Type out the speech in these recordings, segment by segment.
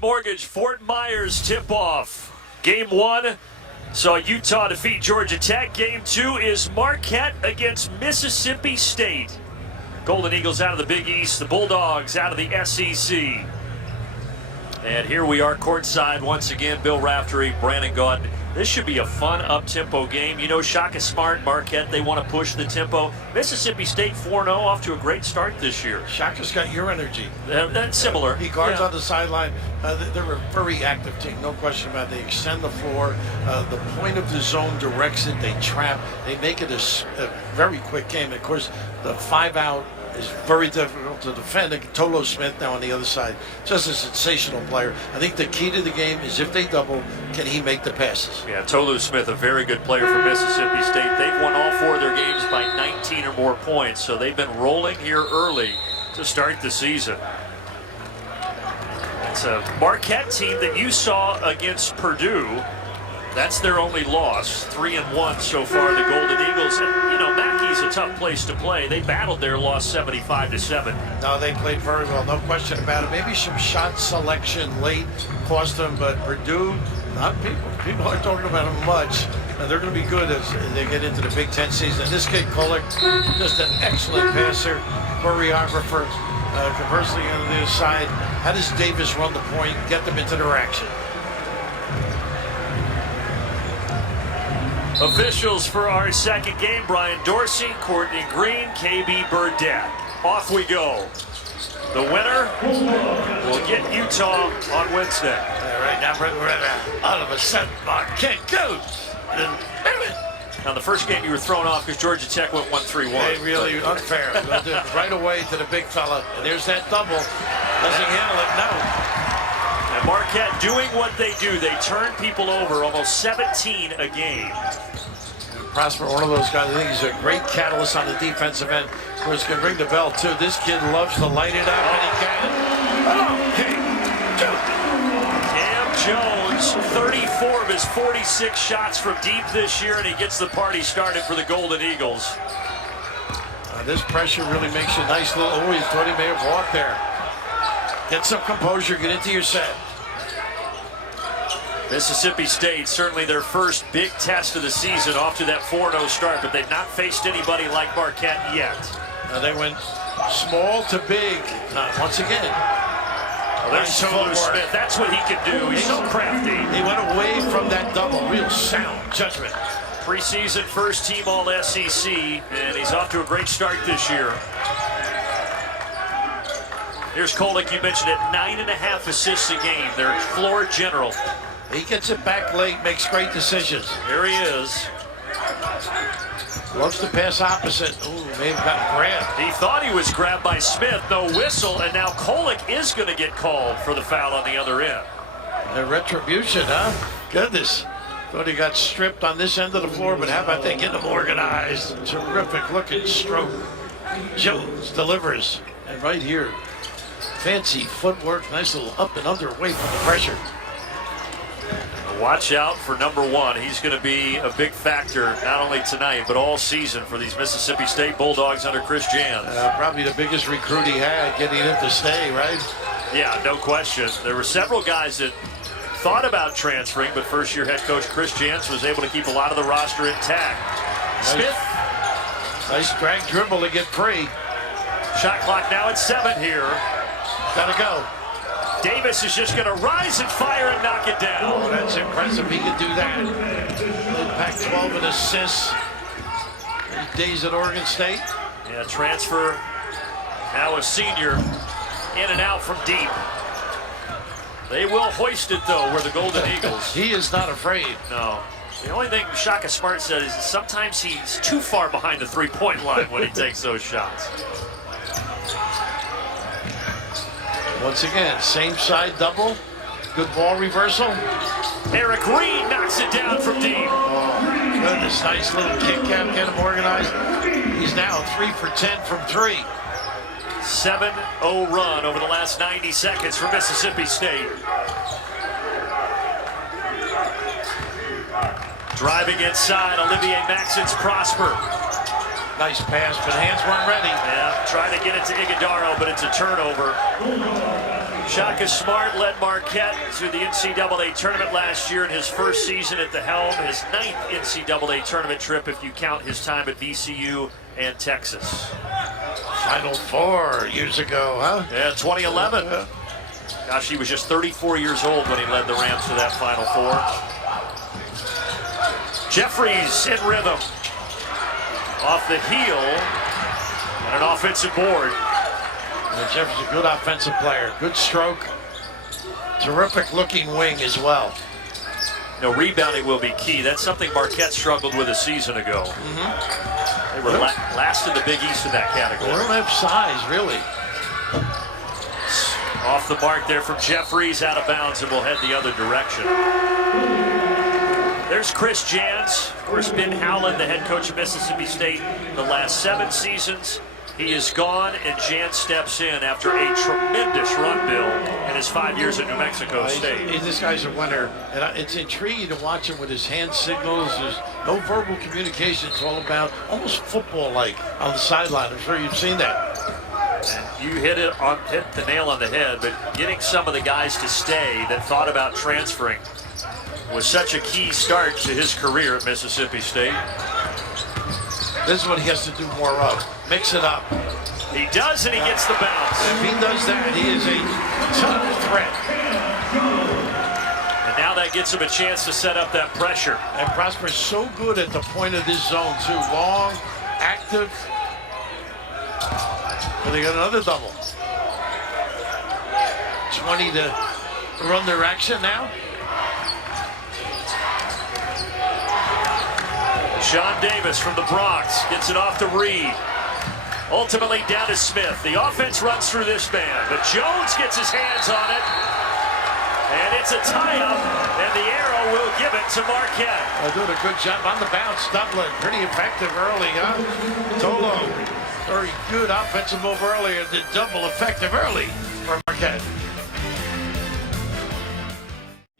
Mortgage, Fort Myers tip-off. Game 1 saw Utah defeat Georgia Tech. Game 2 is Marquette against Mississippi State. Golden Eagles out of the Big East, the Bulldogs out of the SEC. And here we are courtside once again. Bill Raftery, Brandon Gaudin. This should be a fun up-tempo game. You know, Shaka Smart, Marquette, they want to push the tempo. Mississippi State 4-0, off to a great start this year. Shaka's got your energy. That's similar. He guards on the sideline. They're a very active team, no question about it. They extend the floor. The point of the zone directs it. They trap. They make it a very quick game. Of course, the 5-out is very difficult to defend. Tolo Smith now on the other side, just a sensational player. I think the key to the game is if they double, can he make the passes? Yeah, Tolu Smith, a very good player for Mississippi State. They've won all 4 of their games by 19 or more points, so they've been rolling here early to start the season. It's a Marquette team that you saw against Purdue. That's their only loss, 3-1 so far, the Golden Eagles. And, you know, Mackey's a tough place to play. They battled there, lost 75-7. No, they played very well, no question about it. Maybe some shot selection late cost them, but Purdue, not people aren't talking about them much. They're going to be good as they get into the Big Ten season. This kid, Kolek, just an excellent passer, choreographer. Conversely, on the other side, how does Davis run the point, get them into their action? Officials for our second game, Brian Dorsey, Courtney Green, KB Burdett. Off we go. The winner will get Utah on Wednesday. Right now, all of a sudden, Marquette goes. Now, the first game you were thrown off because Georgia Tech went 1-3-1. They really unfair. Right away to the big fella. And there's that double. Doesn't handle it, no. And Marquette doing what they do. They turn people over, almost 17 a game. Prosper, one of those guys, I think he's a great catalyst on the defensive end. Of course, can ring the bell, too. This kid loves to light it up, and he can. Cam Jones, 34 of his 46 shots from deep this year, and he gets the party started for the Golden Eagles. This pressure really makes you a nice little, he thought he may have walked there. Get some composure, get into your set. Mississippi State, certainly their first big test of the season, off to that 4-0 start, but they've not faced anybody like Marquette yet. They went small to big, once again. There's Tolu Smith. That's what he can do. He's so crafty. He went away from that double. Real sound judgment. Preseason first team All-SEC, and he's off to a great start this year. Here's Kolek, you mentioned it, 9.5 assists a game. Their floor general. He gets it back late, makes great decisions. Here he is. Loves to pass opposite. Ooh, may have got grabbed. He thought he was grabbed by Smith, no whistle, and now Kolek is going to get called for the foul on the other end. The retribution, huh? Goodness. Thought he got stripped on this end of the floor, but how about they get him organized? Terrific looking stroke. Jones delivers. And right here, fancy footwork, nice little up and under away from the pressure. Watch out for number 1. He's going to be a big factor, not only tonight, but all season for these Mississippi State Bulldogs under Chris Jans. Probably the biggest recruit he had, getting him to stay, right? Yeah, no question. There were several guys that thought about transferring, but first-year head coach Chris Jans was able to keep a lot of the roster intact. Smith. Nice drag dribble to get free. Shot clock now at 7 here. Gotta go. Davis is just going to rise and fire and knock it down. Oh, that's impressive. He can do that. Pac-12 in assists. 8 days at Oregon State. Yeah, transfer. Now a senior. In and out from deep. They will hoist it, though, where the Golden Eagles. He is not afraid. No. The only thing Shaka Smart said is sometimes he's too far behind the three-point line when he takes those shots. Once again, same side double. Good ball reversal. Eric Green knocks it down from deep. Oh, goodness. Nice little kick out, get him organized. He's now 3 for 10 from 3. 7-0 run over the last 90 seconds for Mississippi State. Driving inside, Olivier Maxence Prosper. Nice pass, but hands weren't ready. Yeah, trying to get it to Iguodaro, but it's a turnover. Shaka Smart led Marquette to the NCAA tournament last year in his first season at the helm, his 9th NCAA tournament trip if you count his time at VCU and Texas. Final Four years ago, huh? Yeah, 2011. Gosh, he was just 34 years old when he led the Rams to that Final Four. Jeffries in rhythm. Off the heel, and an offensive board. And Jeffries is a good offensive player. Good stroke. Terrific looking wing as well. No, rebounding will be key. That's something Marquette struggled with a season ago. They were last in the Big East in that category. They don't have size, really. Off the mark there from Jeffries, out of bounds, and will head the other direction. There's Chris Jans. Of course, Ben Howland, the head coach of Mississippi State the last 7 seasons. He is gone, and Jans steps in after a tremendous run, Bill, in his 5 years at New Mexico State. This guy's a winner, and it's intriguing to watch him with his hand signals. There's no verbal communication. It's all about almost football-like on the sideline. I'm sure you've seen that. And you hit the nail on the head, but getting some of the guys to stay that thought about transferring was such a key start to his career at Mississippi State. This is what he has to do more of. Mix it up. He does, and he gets the bounce. If he does that, he is a tough threat. And now that gets him a chance to set up that pressure. And Prosper's so good at the point of this zone, too. Long, active. And they got another double. 20 to run their action now. Sean Davis from the Bronx gets it off to Reed. Ultimately down to Smith. The offense runs through this man, but Jones gets his hands on it. And it's a tie-up, and the arrow will give it to Marquette. They're doing a good job on the bounce. Dublin, pretty effective early, huh? Tolo, very good offensive move earlier. The double effective early for Marquette.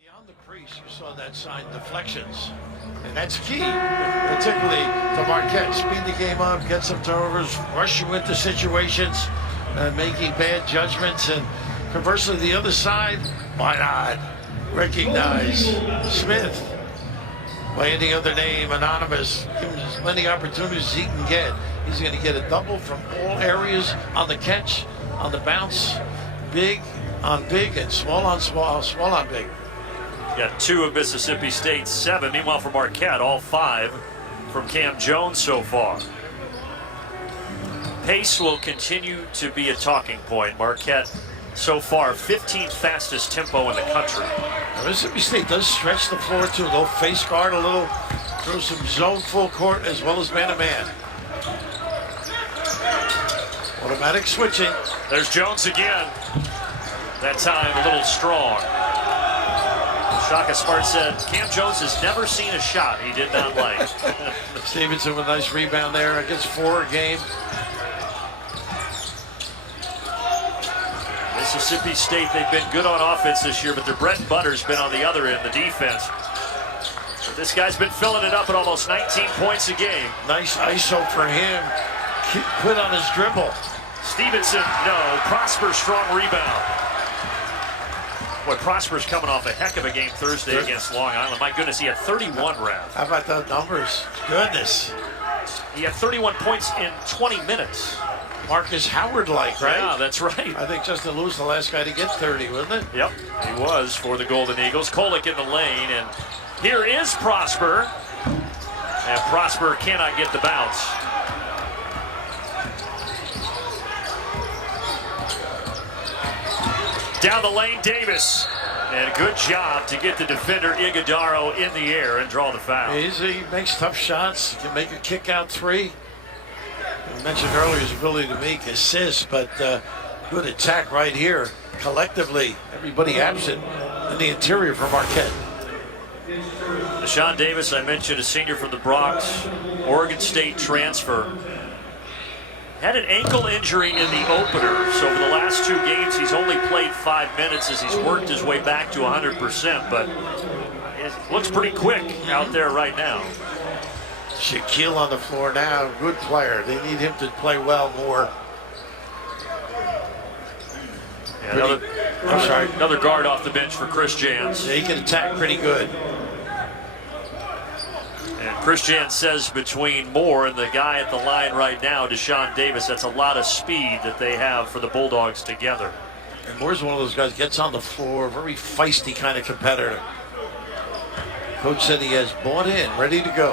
Beyond the crease, you saw that sign, deflections. And that's key, particularly to Marquette. Speed the game up, get some turnovers, rush you into situations, making bad judgments. And conversely, the other side, why not recognize Smith by any other name, anonymous. Give him as many opportunities as he can get. He's going to get a double from all areas on the catch, on the bounce, big on big, and small on small, small on big. Got 2 of Mississippi State's 7. Meanwhile, for Marquette, all 5 from Cam Jones so far. Pace will continue to be a talking point. Marquette, so far, 15th fastest tempo in the country. Now, Mississippi State does stretch the floor, too. They'll face guard a little, throw some zone full court as well as man-to-man. Automatic switching. There's Jones again. That time, a little strong. Shaka Smart said, Cam Jones has never seen a shot he did not like. Stevenson with a nice rebound there. I guess 4 a game. Mississippi State, they've been good on offense this year, but their bread and butter's been on the other end, the defense. But this guy's been filling it up at almost 19 points a game. Nice ISO for him. Quit on his dribble. Stevenson, no. Prosper, strong rebound. Boy, Prosper's coming off a heck of a game Thursday against Long Island. My goodness, he had 31, Rev. How about those numbers? Goodness. He had 31 points in 20 minutes. Marcus Howard-like, right? Yeah, that's right. I think Justin Lewis the last guy to get 30, wasn't it? Yep, he was for the Golden Eagles. Kolek in the lane, and here is Prosper. And Prosper cannot get the bounce. Down the lane, Davis. And a good job to get the defender Iguodaro in the air and draw the foul. He makes tough shots. He can make a kick out 3. I mentioned earlier his ability to make assists, but good attack right here. Collectively, everybody absent in the interior for Marquette. Deshaun Davis, I mentioned, a senior from the Bronx, Oregon State transfer. Had an ankle injury in the opener, so for the last 2 games, he's only played 5 minutes as he's worked his way back to 100%, but it looks pretty quick out there right now. Shaquille on the floor now, good player. They need him to play well more. Yeah, another guard off the bench for Chris Jans. Yeah, he can attack pretty good. And Chris Jans says between Moore and the guy at the line right now, Deshaun Davis, that's a lot of speed that they have for the Bulldogs together. And Moore's one of those guys, gets on the floor, very feisty kind of competitor. Coach said he has bought in, ready to go.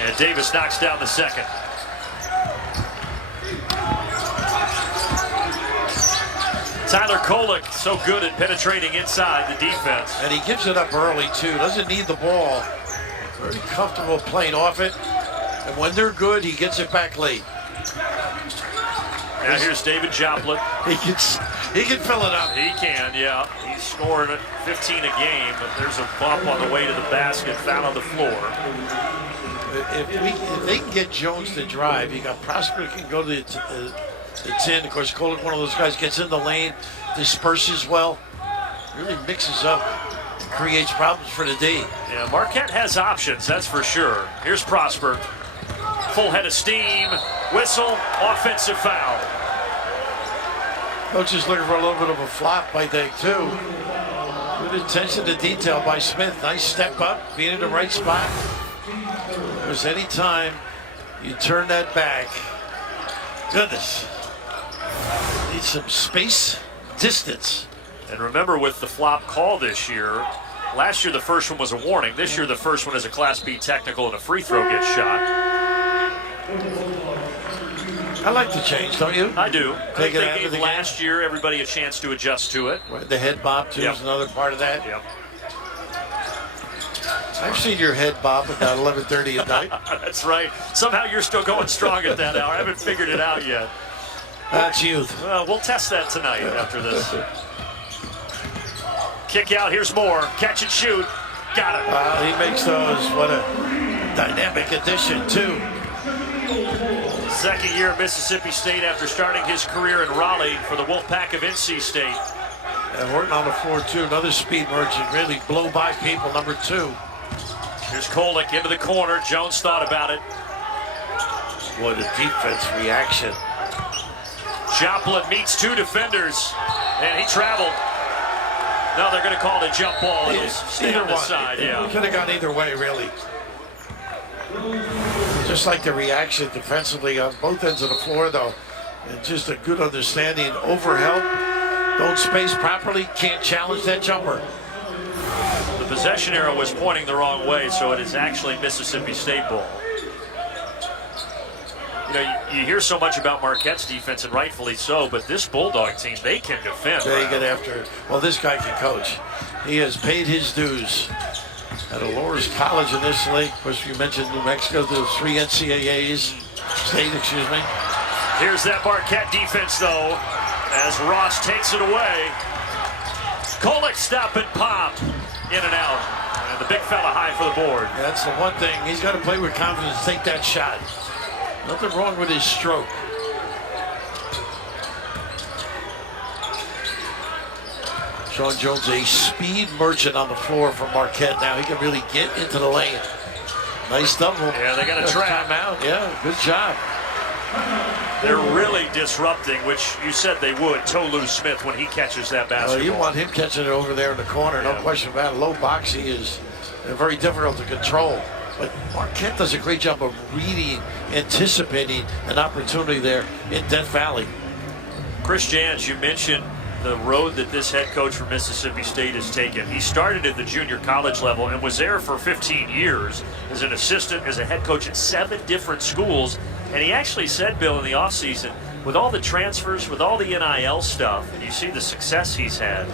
And Davis knocks down the second. Tyler Kolek, so good at penetrating inside the defense. And he gives it up early, too. Doesn't need the ball. Very comfortable playing off it. And when they're good, he gets it back late. Now here's David Joplin. He can fill it up. He can, yeah. He's scoring 15 a game, but there's a bump on the way to the basket, foul on the floor. If they can get Jones to drive, you got Prosper can go to the 10. Of course, Kolek, one of those guys, gets in the lane, disperses well, really mixes up, and creates problems for the D. Yeah, Marquette has options, that's for sure. Here's Prosper. Full head of steam, whistle, offensive foul. Coach is looking for a little bit of a flop, I think, too. Good attention to detail by Smith. Nice step up, being in the right spot. Because any time you turn that back, goodness, need some space, distance. And remember, with the flop call this year, last year the first one was a warning. This year the first one is a Class B technical and a free throw gets shot. I like the change, don't you? I do. Take it out They of the gave last year everybody a chance to adjust to it. Right, the head bob, too, is another part of that. Yep. I've seen your head bob about 11:30 at night. That's right. Somehow you're still going strong at that hour. I haven't figured it out yet. That's youth. Well, we'll test that tonight after this. Kick out. Here's Moore. Catch and shoot. Got it. He makes those. What a dynamic addition, too. Second year at Mississippi State after starting his career in Raleigh for the Wolfpack of NC State. And working on the floor, too. Another speed merchant. Really blow by people, number 2. Here's Kolek into the corner. Jones thought about it. What a defense reaction. Joplin meets 2 defenders, and he traveled. No, they're going to call it a jump ball. It'll stay on the side, yeah. Could have gone either way, really. Just like the reaction defensively on both ends of the floor, though. And just a good understanding. Overhelp. Don't space properly. Can't challenge that jumper. The possession arrow was pointing the wrong way, so it is actually Mississippi State ball. You know, you hear so much about Marquette's defense, and rightfully so, but this Bulldog team, they can defend. They get after. Well, this guy can coach. He has paid his dues at a Loras College initially. Of course, you mentioned New Mexico, the 3 NCAAs. State, excuse me. Here's that Marquette defense, though, as Ross takes it away. Kolek stop and pop. In and out. And the big fella high for the board. That's the one thing. He's got to play with confidence, take that shot. Nothing wrong with his stroke. Sean Jones, a speed merchant on the floor for Marquette now. He can really get into the lane. Nice double. Yeah, they got a trap. Timeout. Yeah, good job. They're really disrupting, which you said they would, Tolu Smith, when he catches that basketball. You want him catching it over there in the corner, no question about it. Low box, he is very difficult to control. But Marquette does a great job of reading, anticipating an opportunity there in Death Valley. Chris Jans, you mentioned the road that this head coach for Mississippi State has taken. He started at the junior college level and was there for 15 years as an assistant, as a head coach at 7 different schools. And he actually said, Bill, in the offseason, with all the transfers, with all the NIL stuff, and you see the success he's had,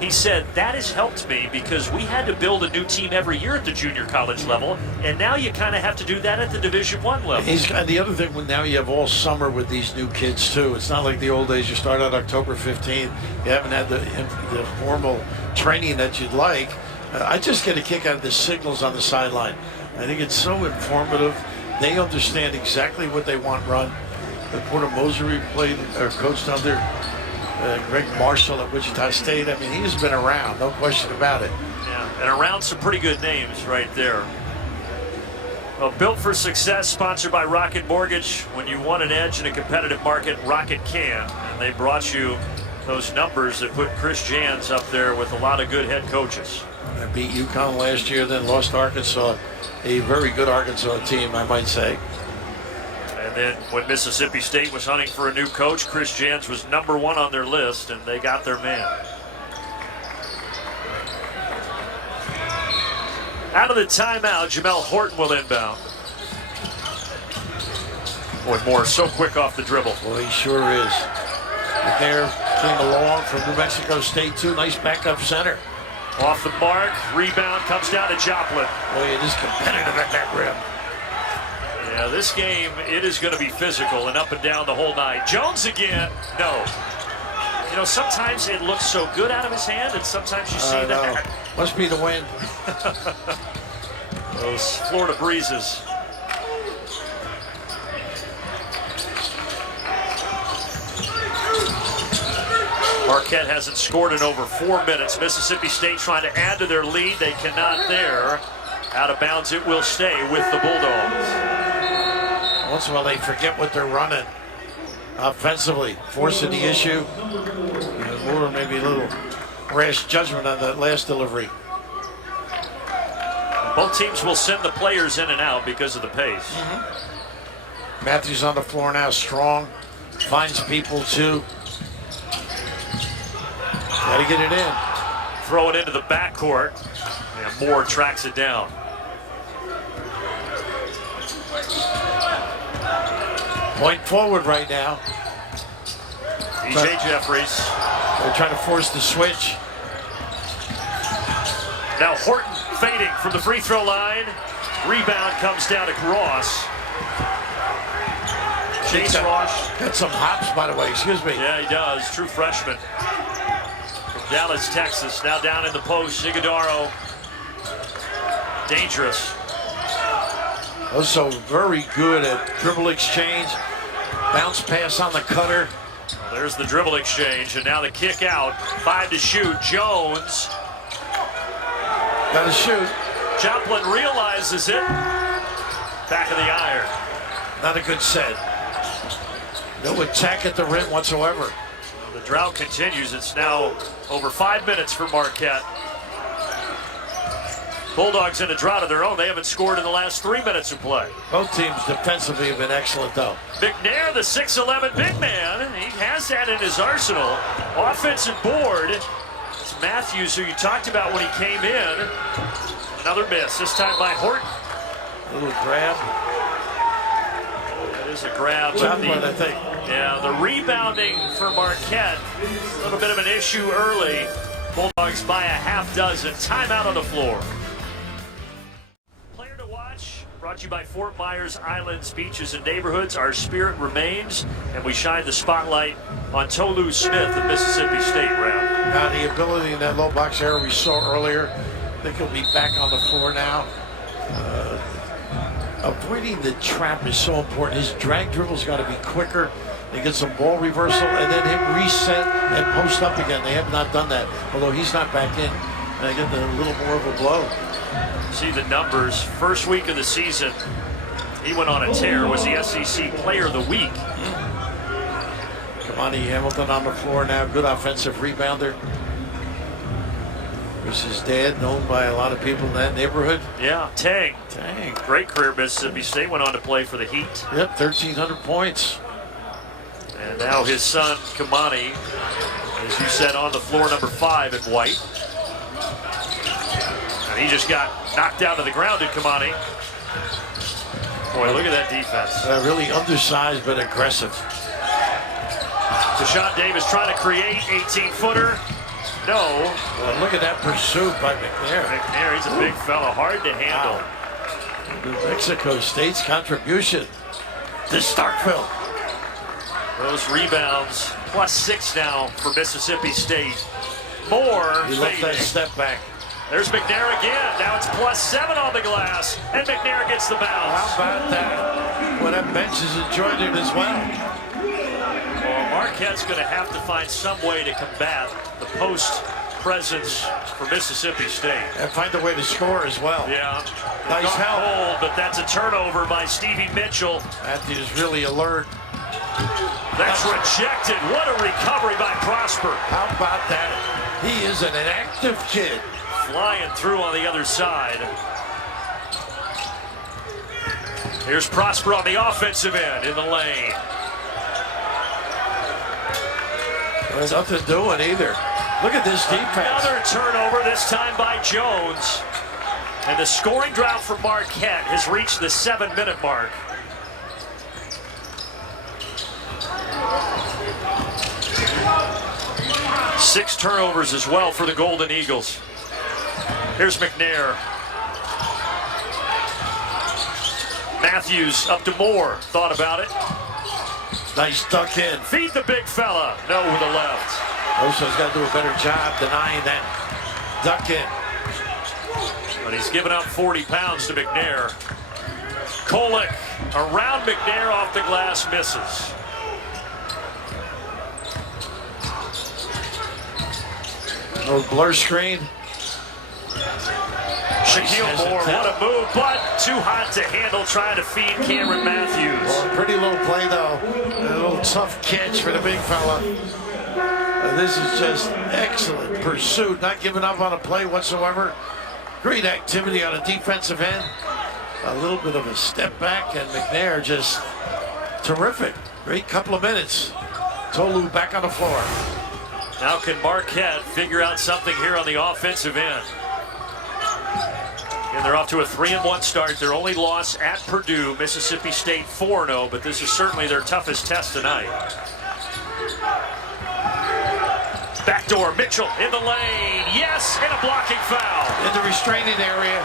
he said, that has helped me because we had to build a new team every year at the junior college level, and now you kind of have to do that at the Division I level. And the other thing, now you have all summer with these new kids, too. It's not like the old days. You start out October 15th. You haven't had the formal training that you'd like. I just get a kick out of the signals on the sideline. I think it's so informative. They understand exactly what they want run. Porter Mosery played or coached under Greg Marshall at Wichita State. I mean, he's been around, no question about it. Yeah, and around some pretty good names right there. Well, built for success, sponsored by Rocket Mortgage. When you want an edge in a competitive market, Rocket can. And they brought you those numbers that put Chris Jans up there with a lot of good head coaches. I beat UConn last year, then lost to Arkansas, a very good Arkansas team, I might say. And then when Mississippi State was hunting for a new coach, Chris Jans was #1 on their list, and they got their man. Out of the timeout, Jamel Horton will inbound. Boy, Moore so quick off the dribble. Boy, he sure is. McNair came along from New Mexico State, too. Nice backup center. Off the mark, rebound comes down to Joplin. Boy, it is competitive at that rim. Yeah, this game, it is going to be physical and up and down the whole night. Jones again, no. You know, sometimes it looks so good out of his hand, and sometimes you see that. Must be the wind. Those Florida breezes. Marquette hasn't scored in over 4 minutes. Mississippi State trying to add to their lead. They cannot there. Out of bounds, it will stay with the Bulldogs. Once in a while, they forget what they're running offensively, forcing the issue. Or maybe a little rash judgment on that last delivery. Both teams will send the players in and out because of the pace. Matthews on the floor now, strong. Finds people, too. Got to get it in. Throw it into the backcourt. And Moore tracks it down. Point forward right now. DJ Jeffries. They're trying to force the switch. Now Horton fading from the free throw line. Rebound comes down to Ross. Chase Ross. Got some hops, by the way. Excuse me. Yeah, he does. True freshman. From Dallas, Texas. Now down in the post. Zigodaro. Dangerous. Also very good at dribble exchange. Bounce pass on the cutter. Well, there's the dribble exchange, and now the kick out. 5 to shoot. Jones. Got to shoot. Joplin realizes it. Back of the iron. Not a good set. No attack at the rim whatsoever. The drought continues. It's now over 5 minutes for Marquette. Bulldogs in a drought of their own. They haven't scored in the last 3 minutes of play. Both teams defensively have been excellent, though. McNair, the 6'11" big man, he has that in his arsenal. Offensive board. It's Matthews, who you talked about when he came in. Another miss, this time by Horton. A little grab. That is a grab. I think. Yeah, the rebounding for Marquette. A little bit of an issue early. Bulldogs by a half dozen. Timeout on the floor. Player to watch, brought to you by Fort Myers Islands, Beaches and Neighborhoods. Our spirit remains, and we shine the spotlight on Tolu Smith of Mississippi State round. Now the ability in that low box area we saw earlier, I think he'll be back on the floor now. Avoiding the trap is so important. His drag dribble's got to be quicker. They get some ball reversal and then him reset and post up again. They have not done that, although he's not back in. And they get a little more of a blow. See the numbers. First week of the season, he went on a tear. Was the SEC Player of the Week. Kamani Hamilton on the floor now. Good offensive rebounder. This is his dad, known by a lot of people in that neighborhood. Yeah, Tang. Dang. Great career at Mississippi State. Went on to play for the Heat. Yep, 1,300 points. And now his son, Kamani, as you said, on the floor, number 5 in white. And he just got knocked down to the ground at Kamani. Boy, look at that defense. Really undersized but aggressive. Deshaun Davis trying to create 18-footer. No. Well, look at that pursuit by McNair. McNair, he's a big fella, hard to handle. Wow. New Mexico State's contribution to Starkville. Those rebounds, +6 now for Mississippi State. Moore He left that fading. step back. There's McNair again. Now it's +7 on the glass, and McNair gets the bounce. How about that? Well, that bench has enjoyed it as well. Well, Marquette's going to have to find some way to combat the post presence for Mississippi State. And find a way to score as well. Yeah. Nice help. Hold, but that's a turnover by Stevie Mitchell. Matthews really alert. That's rejected. What a recovery by Prosper. How about that? He is an active kid. Flying through on the other side. Here's Prosper on the offensive end in the lane. There's nothing doing either. Look at this defense. Another turnover, this time by Jones. And the scoring drought for Marquette has reached the 7-minute mark. Six turnovers as well for the Golden Eagles. Here's McNair. Matthews up to Moore. Thought about it. Nice duck in. Feed the big fella. No with the left. Oso's got to do a better job denying that duck in. But he's given up 40 pounds to McNair. Kolek around McNair off the glass, misses. No blur screen. Shaquille Moore, what a move, but too hot to handle, trying to feed Cameron Matthews. Well, pretty low play, though. A little tough catch for the big fella. This is just excellent pursuit, not giving up on a play whatsoever. Great activity on a defensive end. A little bit of a step back, and McNair just terrific. Great couple of minutes. Tolu back on the floor. Now can Marquette figure out something here on the offensive end? And they're off to a 3-1 start. Their only loss at Purdue, Mississippi State 4-0, but this is certainly their toughest test tonight. Backdoor, Mitchell in the lane. Yes, and a blocking foul. In the restraining area.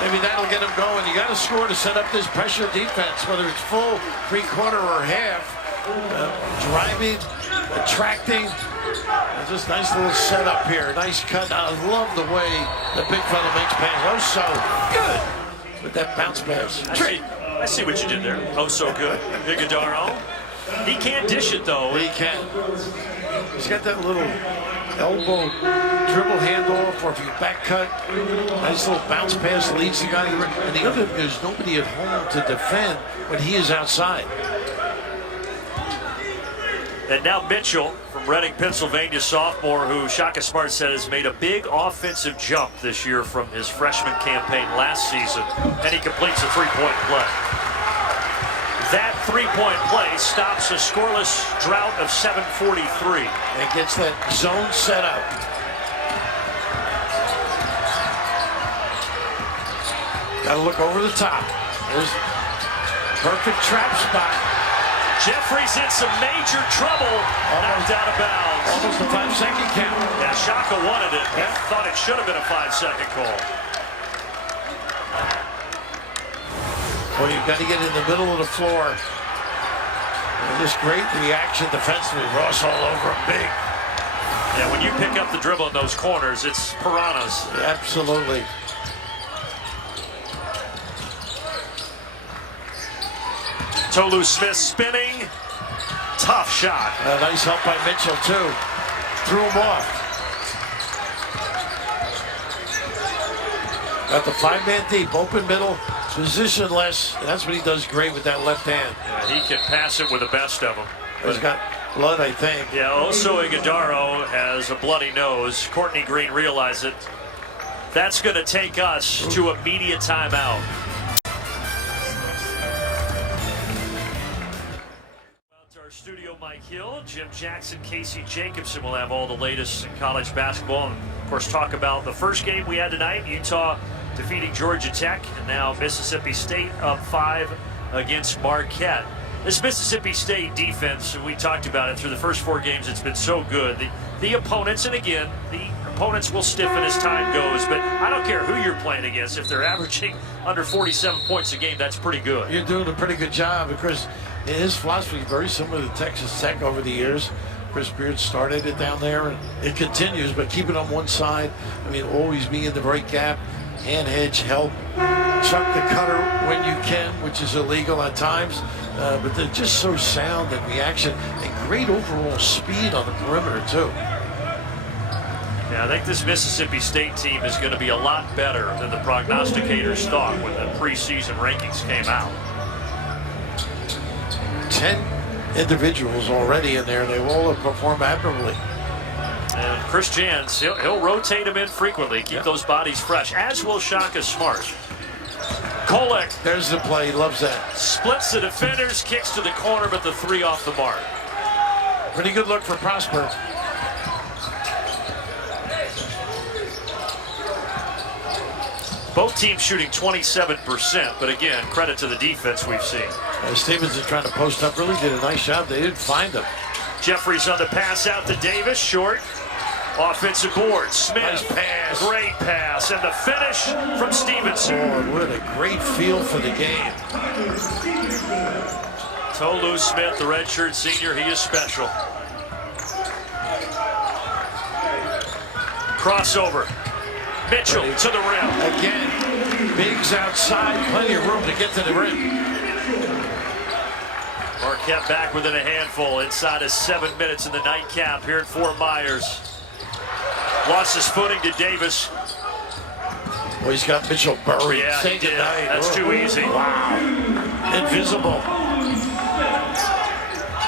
Maybe that'll get them going. You got to score to set up this pressure defense, whether it's full, three-quarter, or half. Driving, attracting. Just nice little setup here. Nice cut. I love the way the big fella makes passes. Oh, so good with that bounce pass. I see what you did there. Oh, so good. Iguodaro. He can't dish it, though. He can. He's got that little elbow dribble handoff, or if you back cut, nice little bounce pass leads the guy. And the other thing is nobody at home to defend when he is outside. And now Mitchell from Reading, Pennsylvania, sophomore, who Shaka Smart said has made a big offensive jump this year from his freshman campaign last season, and he completes a three-point play. That three-point play stops a scoreless drought of 7:43. And gets that zone set up. Got to look over the top. There's perfect trap spot. Jeffrey's in some major trouble. Knocked out of bounds. Almost a 5-second count. Yeah, Shaka wanted it. Yeah. Thought it should have been a 5-second call. Well, you've got to get in the middle of the floor. And just great reaction defensively. Ross all over him big. Yeah, when you pick up the dribble in those corners, it's piranhas. Absolutely. Tolu Smith spinning. Tough shot. A nice help by Mitchell, too. Threw him off. Got the 5-man deep, open middle, positionless. That's what he does great with that left hand. Yeah, he can pass it with the best of them. He's got blood, I think. Yeah, also Iguodaro has a bloody nose. Courtney Green realized it. That's going to take us to a media timeout. Our studio, Mike Hill, Jim Jackson, Casey Jacobson will have all the latest in college basketball. And of course, talk about the first game we had tonight, Utah defeating Georgia Tech, and now Mississippi State up 5 against Marquette. This Mississippi State defense, we talked about it through the first 4 games, it's been so good. The opponents, and again, the opponents will stiffen as time goes, but I don't care who you're playing against. If they're averaging under 47 points a game, that's pretty good. You're doing a pretty good job, because his philosophy is very similar to Texas Tech over the years. Chris Beard started it down there, and it continues, but keep it on one side. I mean, always be in the right gap, hand hedge, help, chuck the cutter when you can, which is illegal at times, but they're just so sound in reaction, and great overall speed on the perimeter, too. Yeah, I think this Mississippi State team is going to be a lot better than the prognosticators thought when the preseason rankings came out. 10 individuals already in there. They all have performed admirably. And Chris Jans, he'll rotate them in frequently, keep those bodies fresh, as will Shaka Smart. Kolek. There's the play, loves that. Splits the defenders, kicks to the corner, but the three off the mark. Pretty good look for Prosper. Both teams shooting 27%, but again, credit to the defense we've seen. Stevens is trying to post up, really did a nice job. They didn't find him. Jeffries on the pass out to Davis, short. Offensive board, Smith, nice pass. Great pass, and the finish from Stevenson. Oh, what a great feel for the game. Tolu Smith, the redshirt senior, he is special. Crossover, Mitchell to the rim. Again, Biggs outside, plenty of room to get to the rim. Marquette back within a handful inside of 7 minutes in the nightcap here at Fort Myers. Lost his footing to Davis. Well, he's got Mitchell buried. Yeah, he did. That's too easy. Wow. Invisible.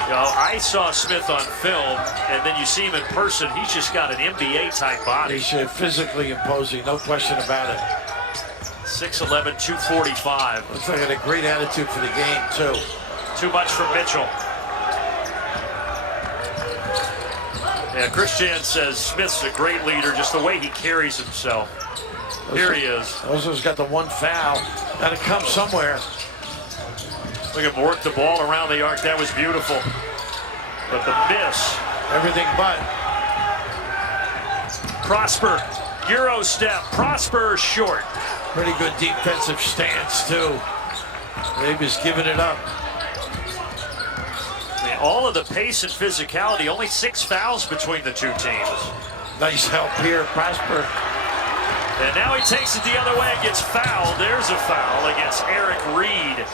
You know, I saw Smith on film, and then you see him in person. He's just got an NBA-type body. He's physically imposing, no question about it. 6'11", 245. Looks like he had a great attitude for the game, too. Too much for Mitchell. Yeah, Christian says Smith's a great leader, just the way he carries himself. Here he is. Oso's got the one foul. Got to come somewhere. Look at him work the ball around the arc. That was beautiful. But the miss. Everything but. Prosper, Euro step. Prosper short. Pretty good defensive stance, too. Davis giving it up. All of the pace and physicality, only 6 fouls between the two teams. Nice help here, Prosper. And now he takes it the other way and gets fouled. There's a foul against Eric Reed.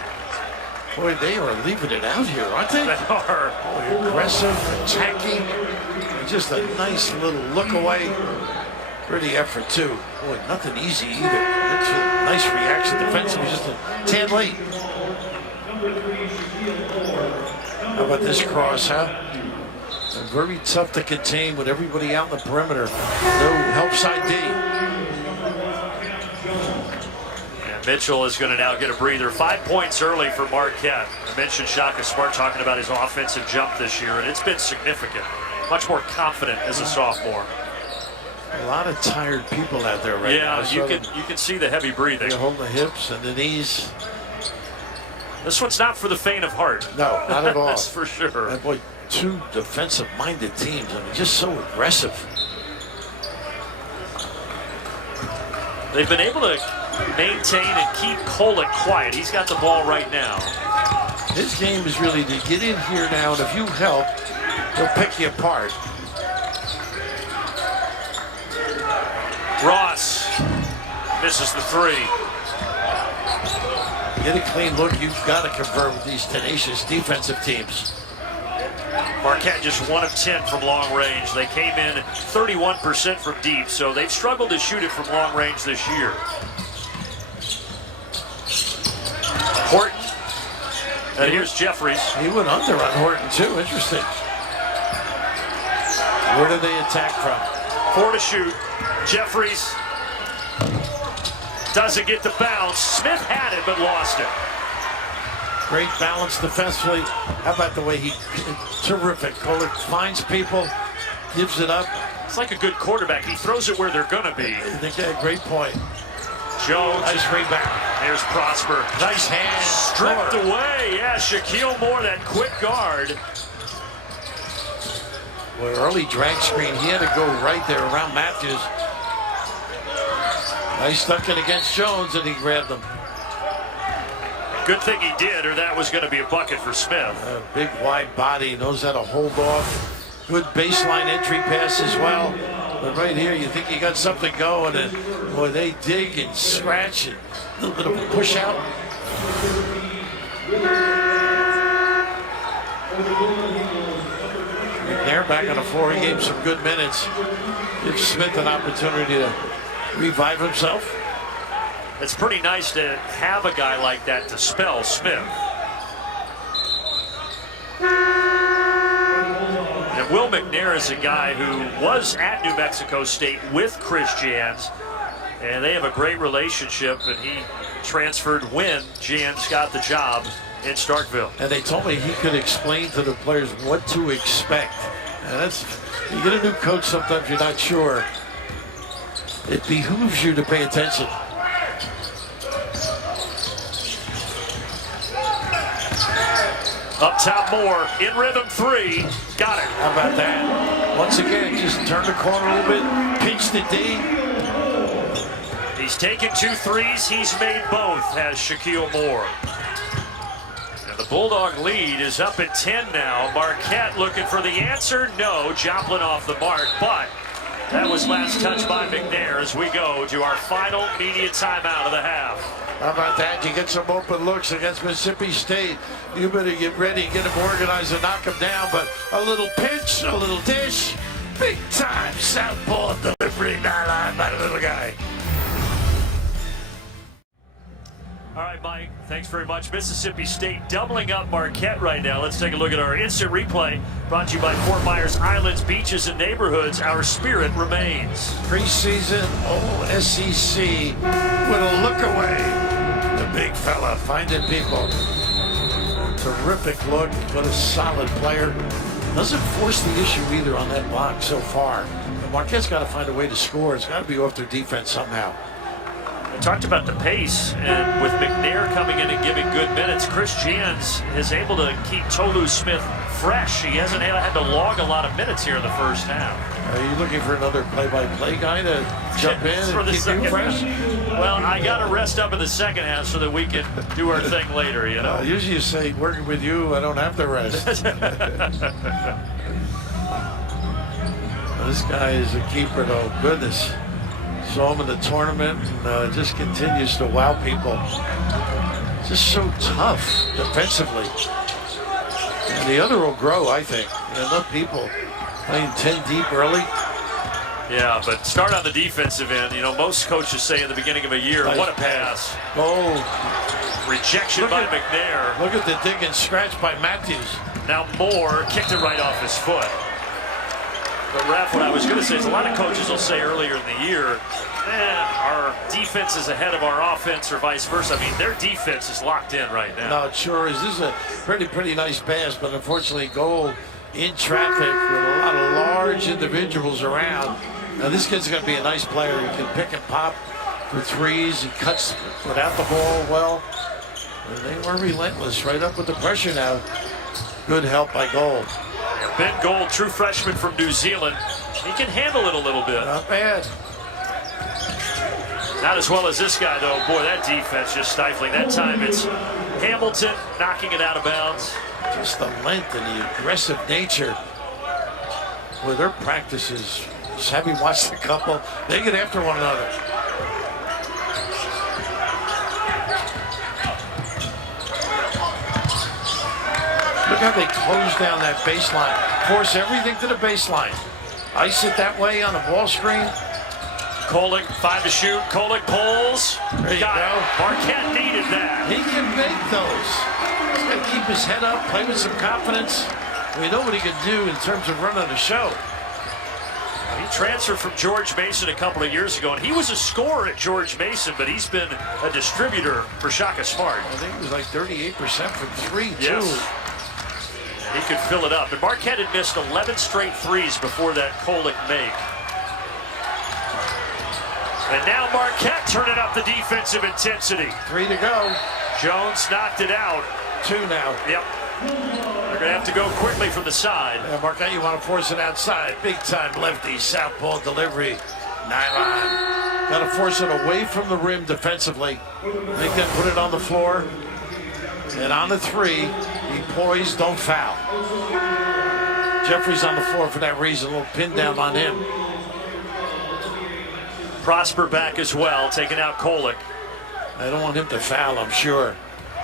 Boy, they are leaving it out here, aren't they? They are. Boy, aggressive, attacking. Just a nice little look away. Pretty effort, too. Boy, nothing easy either. That's a nice reaction defensively, just a tad late. How about this cross, huh? Very tough to contain with everybody out in the perimeter. No help side D. And Mitchell is going to now get a breather. 5 points early for Marquette. I mentioned Shaka Smart talking about his offensive jump this year, and it's been significant. Much more confident as a sophomore. A lot of tired people out there right now. Yeah, you can see the heavy breathing. They're holding the hips and the knees. This one's not for the faint of heart. No, not at all. That's for sure. And boy, two defensive-minded teams. I mean, just so aggressive. They've been able to maintain and keep Kolek quiet. He's got the ball right now. His game is really to get in here now, and if you help, he'll pick you apart. Ross misses the three. Get a clean look, you've got to convert with these tenacious defensive teams. Marquette just 1 of 10 from long range. They came in 31% from deep, so they've struggled to shoot it from long range this year. Horton. And here's Jeffries. He went under on Horton, too. Interesting. Where do they attack from? 4 to shoot. Jeffries doesn't get the bounce. Smith had it, but lost it. Great balance defensively. How about the way he, terrific. Kolek finds people, gives it up. It's like a good quarterback. He throws it where they're going to be. I think they had a great point. Jones. Nice rebound. Here's Prosper. Nice hand. Stripped away. Yeah, Shaquille Moore, that quick guard. Well, early drag screen. He had to go right there around Matthews. Nice stuck in against Jones, and he grabbed him. Good thing he did, or that was going to be a bucket for Smith. A big, wide body, knows how to hold off. Good baseline entry pass as well. But right here, you think you got something going, and boy, they dig and scratch and a little bit of a push out. There. McNair back on the floor. He gave some good minutes. Give Smith an opportunity to revive himself. It's pretty nice to have a guy like that to spell Smith. And Will McNair is a guy who was at New Mexico State with Chris Jans, and they have a great relationship, and he transferred when Jans got the job in Starkville. And they told me he could explain to the players what to expect. And that's, you get a new coach, sometimes you're not sure. It behooves you to pay attention. Up top, Moore in rhythm three. Got it. How about that? Once again, just turn the corner a little bit, pinch the D. He's taken 2 threes. He's made both, has Shaquille Moore. And the Bulldog lead is up at 10 now. Marquette looking for the answer. No, Joplin off the mark, but that was last touch by McNair as we go to our final media timeout of the half. How about that? You get some open looks against Mississippi State. You better get ready, get them organized and knock them down. But a little pinch, a little dish, big time southpaw delivery, nylon by the little guy. All right, Mike, thanks very much. Mississippi State doubling up Marquette right now. Let's take a look at our instant replay brought to you by Fort Myers Islands, Beaches, and Neighborhoods. Our spirit remains. Preseason All-SEC with a look away. The big fella finding people. Terrific look, but a solid player. Doesn't force the issue either on that block so far. And Marquette's got to find a way to score. It's got to be off their defense somehow. I talked about the pace, and with McNair coming in and giving good minutes, Chris Jans is able to keep Tolu Smith fresh. He hasn't had to log a lot of minutes here in the first half. Are you looking for another play-by-play guy to jump in and keep you fresh? Well, I got to rest up in the second half so that we can do our thing later, you know? Usually you say, working with you, I don't have to rest. This guy is a keeper, though. Goodness. Saw him in the tournament and just continues to wow people. Just so tough defensively. And the other will grow, I think. Enough people playing 10 deep early. Yeah, but start on the defensive end. You know, most coaches say in the beginning of a year, what a pass. Oh. Rejection by McNair. Look at the dig and scratch by Matthews. Now Moore kicked it right off his foot. But Raf, what I was going to say is a lot of coaches will say earlier in the year, our defense is ahead of our offense or vice versa. I mean, their defense is locked in right now. No, it sure is. This is a pretty nice pass, but unfortunately goal in traffic with a lot of large individuals around. Now this kid's going to be a nice player. He can pick and pop for threes. He cuts without the ball well. And they were relentless right up with the pressure now. Good help by Gold. Ben Gold, true freshman from New Zealand. He can handle it a little bit. Not bad. Not as well as this guy, though. Boy, that defense just stifling. That time it's Hamilton knocking it out of bounds. Just the length and the aggressive nature with their practices. Just having watched a couple, they get after one another. Look how they close down that baseline. Force everything to the baseline. Ice it that way on the ball screen. Kolick, 5 to shoot. Kolick pulls. There you go. Marquette needed that. He can make those. He's got to keep his head up, play with some confidence. We know what he can do in terms of running the show. He transferred from George Mason a couple of years ago, and he was a scorer at George Mason, but he's been a distributor for Shaka Smart. I think it was like 38% from 3, too. Yes. He could fill it up. And Marquette had missed 11 straight threes before that Kolick make. And now Marquette turning up the defensive intensity. 3 to go. Jones knocked it out. 2 now. Yep. They're going to have to go quickly from the side. Yeah, Marquette, you want to force it outside. Big time lefty, southpaw delivery. Nylon. Got to force it away from the rim defensively. Make them put it on the floor. And on the 3, he poised, don't foul. Jeffrey's on the floor for that reason. A little pin down on him. Prosper back as well, taking out Kolick. I don't want him to foul, I'm sure.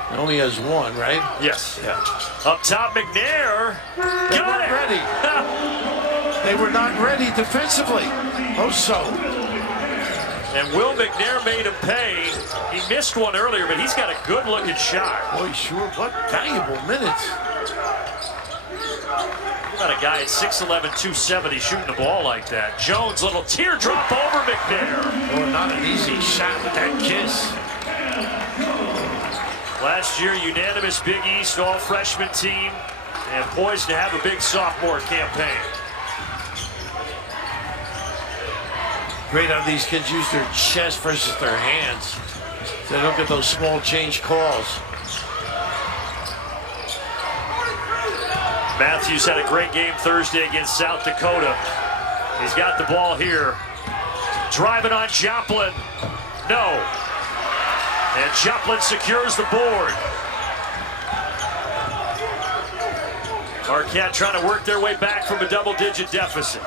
He only has 1, right? Yes. Yeah. Up top, McNair. Got it. Ready. They were not ready defensively. Oh, so. And Will McNair made him pay. He missed one earlier, but he's got a good-looking shot. Boy, sure, what valuable minutes. About a guy at 6'11", 270 shooting the ball like that. Jones, little teardrop over McNair. Oh, not an easy shot with that kiss. Last year, unanimous Big East all-freshman team and poised to have a big sophomore campaign. Great how these kids use their chest versus their hands. So they don't get those small change calls. Matthews had a great game Thursday against South Dakota. He's got the ball here. Driving on Joplin. No. And Joplin secures the board. Marquette trying to work their way back from a double-digit deficit.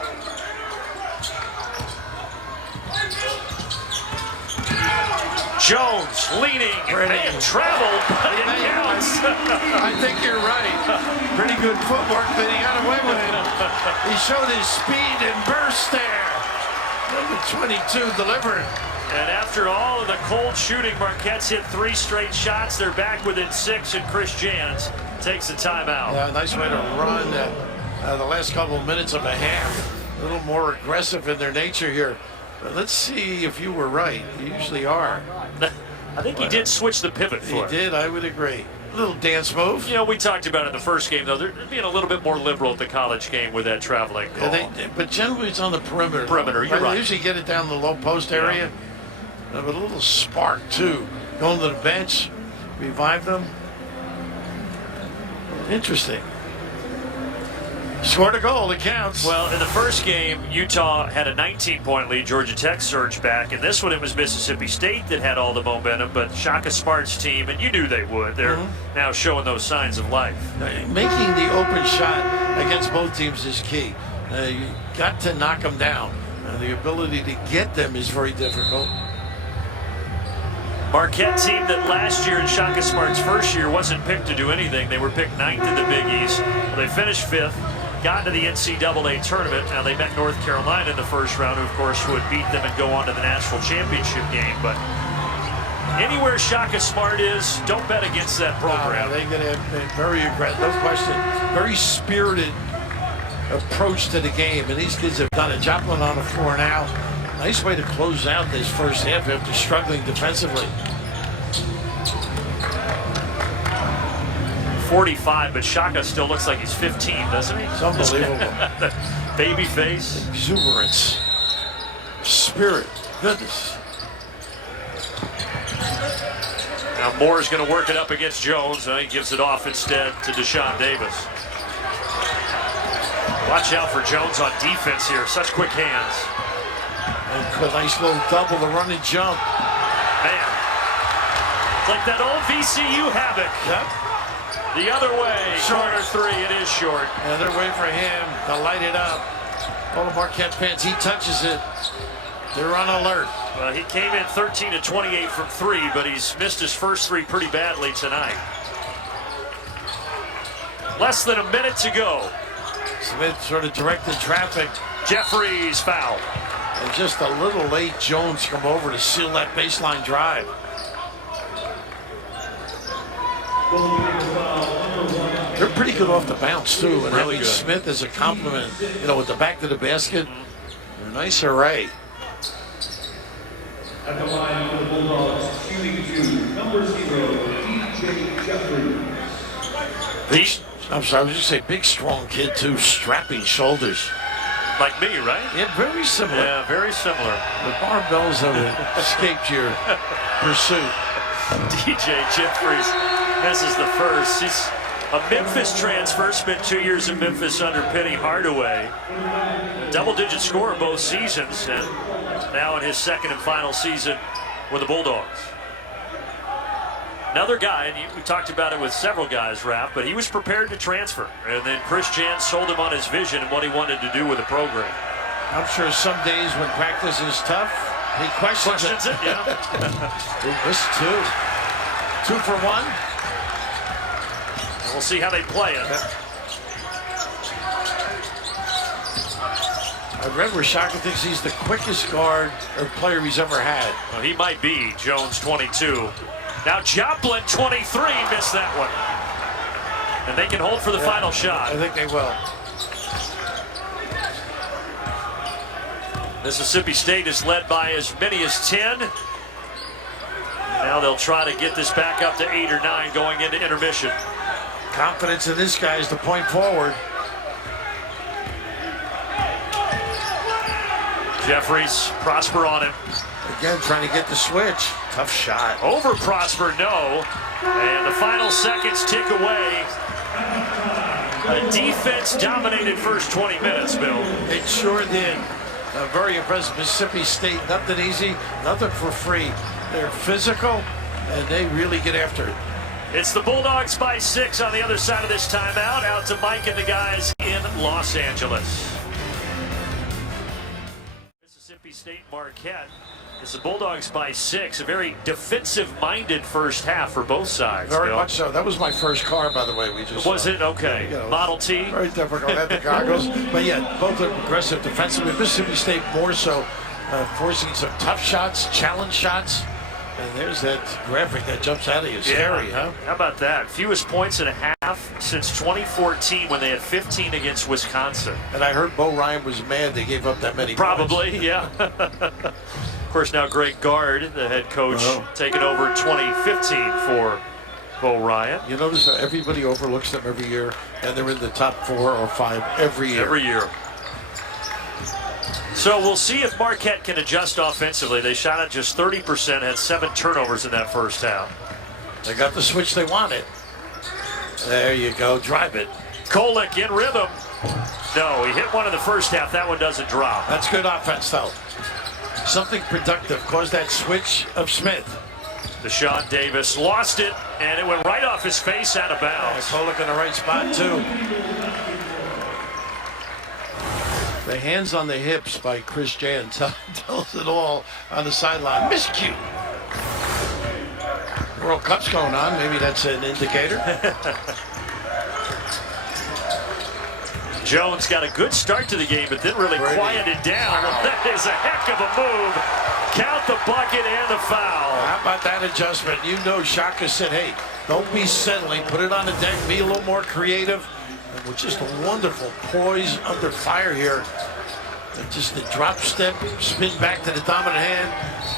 Jones leaning, and traveled, but it counts. I think you're right. Pretty good footwork, but he got away with it. He showed his speed and burst there. Number 22 delivered. And after all of the cold shooting, Marquette's hit 3 straight shots. They're back within 6, and Chris Jans takes a timeout. Yeah, nice way to run the last couple of minutes of a half. A little more aggressive in their nature here. But let's see if you were right. You usually are. I think he did switch the pivot for it. He did, I would agree. A little dance move. You know, we talked about it in the first game, though. They're being a little bit more liberal at the college game with that traveling call. Yeah, but generally it's on the perimeter. You're right. They usually get it down the low post area. Yeah. But a little spark, too. Going to the bench, revive them. Interesting. Scored a goal, it counts. Well, in the first game, Utah had a 19-point lead. Georgia Tech surged back. In this one, it was Mississippi State that had all the momentum, but Shaka Smart's team, and you knew they would, they're now showing those signs of life. Making the open shot against both teams is key. You got to knock them down. The ability to get them is very difficult. Marquette team that last year in Shaka Smart's first year wasn't picked to do anything. They were picked 9th in the Big East. Well, they finished 5th. Got to the NCAA tournament. Now they met North Carolina in the first round, who of course would beat them and go on to the national championship game. But anywhere Shaka Smart is, don't bet against that program. They're going to have very aggressive, no question, very spirited approach to the game. And these kids have done it. Joplin on the floor now. Nice way to close out this first half after struggling defensively. 45, but Shaka still looks like he's 15, doesn't he? It's unbelievable. Baby face. Exuberance. Spirit. Goodness. Now Moore's going to work it up against Jones. He gives it off instead to Deshaun Davis. Watch out for Jones on defense here. Such quick hands. And a nice little double, the run and jump. Man. It's like that old VCU havoc. Yep. The other way, shorter 3, it is short. And they're waiting for him to light it up. All the Marquette fans, he touches it. They're on alert. Well, he came in 13 to 28 from 3, but he's missed his first 3 pretty badly tonight. Less than a minute to go. Smith sort of directed traffic. Jeffries foul. And just a little late, Jones come over to seal that baseline drive. They're pretty good off the bounce, too. And Really having good. Smith as a compliment, you know, with the back to the basket. A nice array. At the line for the Bulldogs, shooting 2, number 0, DJ Jeffries. I'm sorry, I was just say big, strong kid, too. Strapping shoulders. Like me, right? Yeah, very similar. Yeah, very similar. The barbells have escaped your pursuit. DJ Jeffries misses the first. He's a Memphis transfer, spent 2 years in Memphis under Penny Hardaway. Double-digit scorer both seasons, and now in his second and final season with the Bulldogs. Another guy, and we talked about it with several guys, Raph, but he was prepared to transfer. And then Chris Jans sold him on his vision and what he wanted to do with the program. I'm sure some days when practice is tough, he questions it. Yeah. He missed 2. 2 for 1. And we'll see how they play it. I read where Shaka thinks he's the quickest guard or player he's ever had. Well, he might be. Jones 22. Now Joplin 23 missed that one. And they can hold for the final shot. I think they will. Mississippi State is led by as many as 10. Now they'll try to get this back up to 8 or 9 going into intermission. Confidence in this guy is the point forward. Jeffries, Prosper on him. Again, trying to get the switch. Tough shot. Over Prosper, no. And the final seconds tick away. A defense-dominated first 20 minutes, Bill. It sure did. Very impressive. Mississippi State, nothing easy, nothing for free. They're physical, and they really get after it. It's the Bulldogs by 6 on the other side of this timeout. Out to Mike and the guys in Los Angeles. Mississippi State Marquette. It's the Bulldogs by 6. A very defensive-minded first half for both sides. Very Bill. much so. That was my first car, by the way. We just Was it? Okay. You know, Model T? Very difficult. I had the goggles. But yeah, both are aggressive defensively. Mississippi State more so forcing some tough shots, challenge shots. And there's that graphic that jumps out of you. Scary, huh? How about that? Fewest points and a half since 2014 when they had 15 against Wisconsin. And I heard Bo Ryan was mad they gave up that many Probably, points. yeah. Of course, now Greg Gard, the head coach, taking over 2015 for Bo Ryan. You notice how everybody overlooks them every year, and they're in the top 4 or 5 every year. Every year. So we'll see if Marquette can adjust offensively. They shot at just 30%, had 7 turnovers in that first half. They got the switch they wanted. There you go, drive it. Kolek in rhythm. No, he hit one in the first half. That one doesn't drop. That's good offense, though. Something productive caused that switch of Smith. Deshaun Davis lost it, and it went right off his face out of bounds. Kolek in the right spot, too. The hands on the hips by Chris Jan tells it all on the sideline. Miscue. World Cup's going on. Maybe that's an indicator. Jones got a good start to the game, but then really quieted down. Wow. That is a heck of a move. Count the bucket and the foul. How about that adjustment? You know Shaka said, hey, don't be settling. Put it on the deck. Be a little more creative. And with just a wonderful poise under fire here. And just the drop step, spin back to the dominant hand.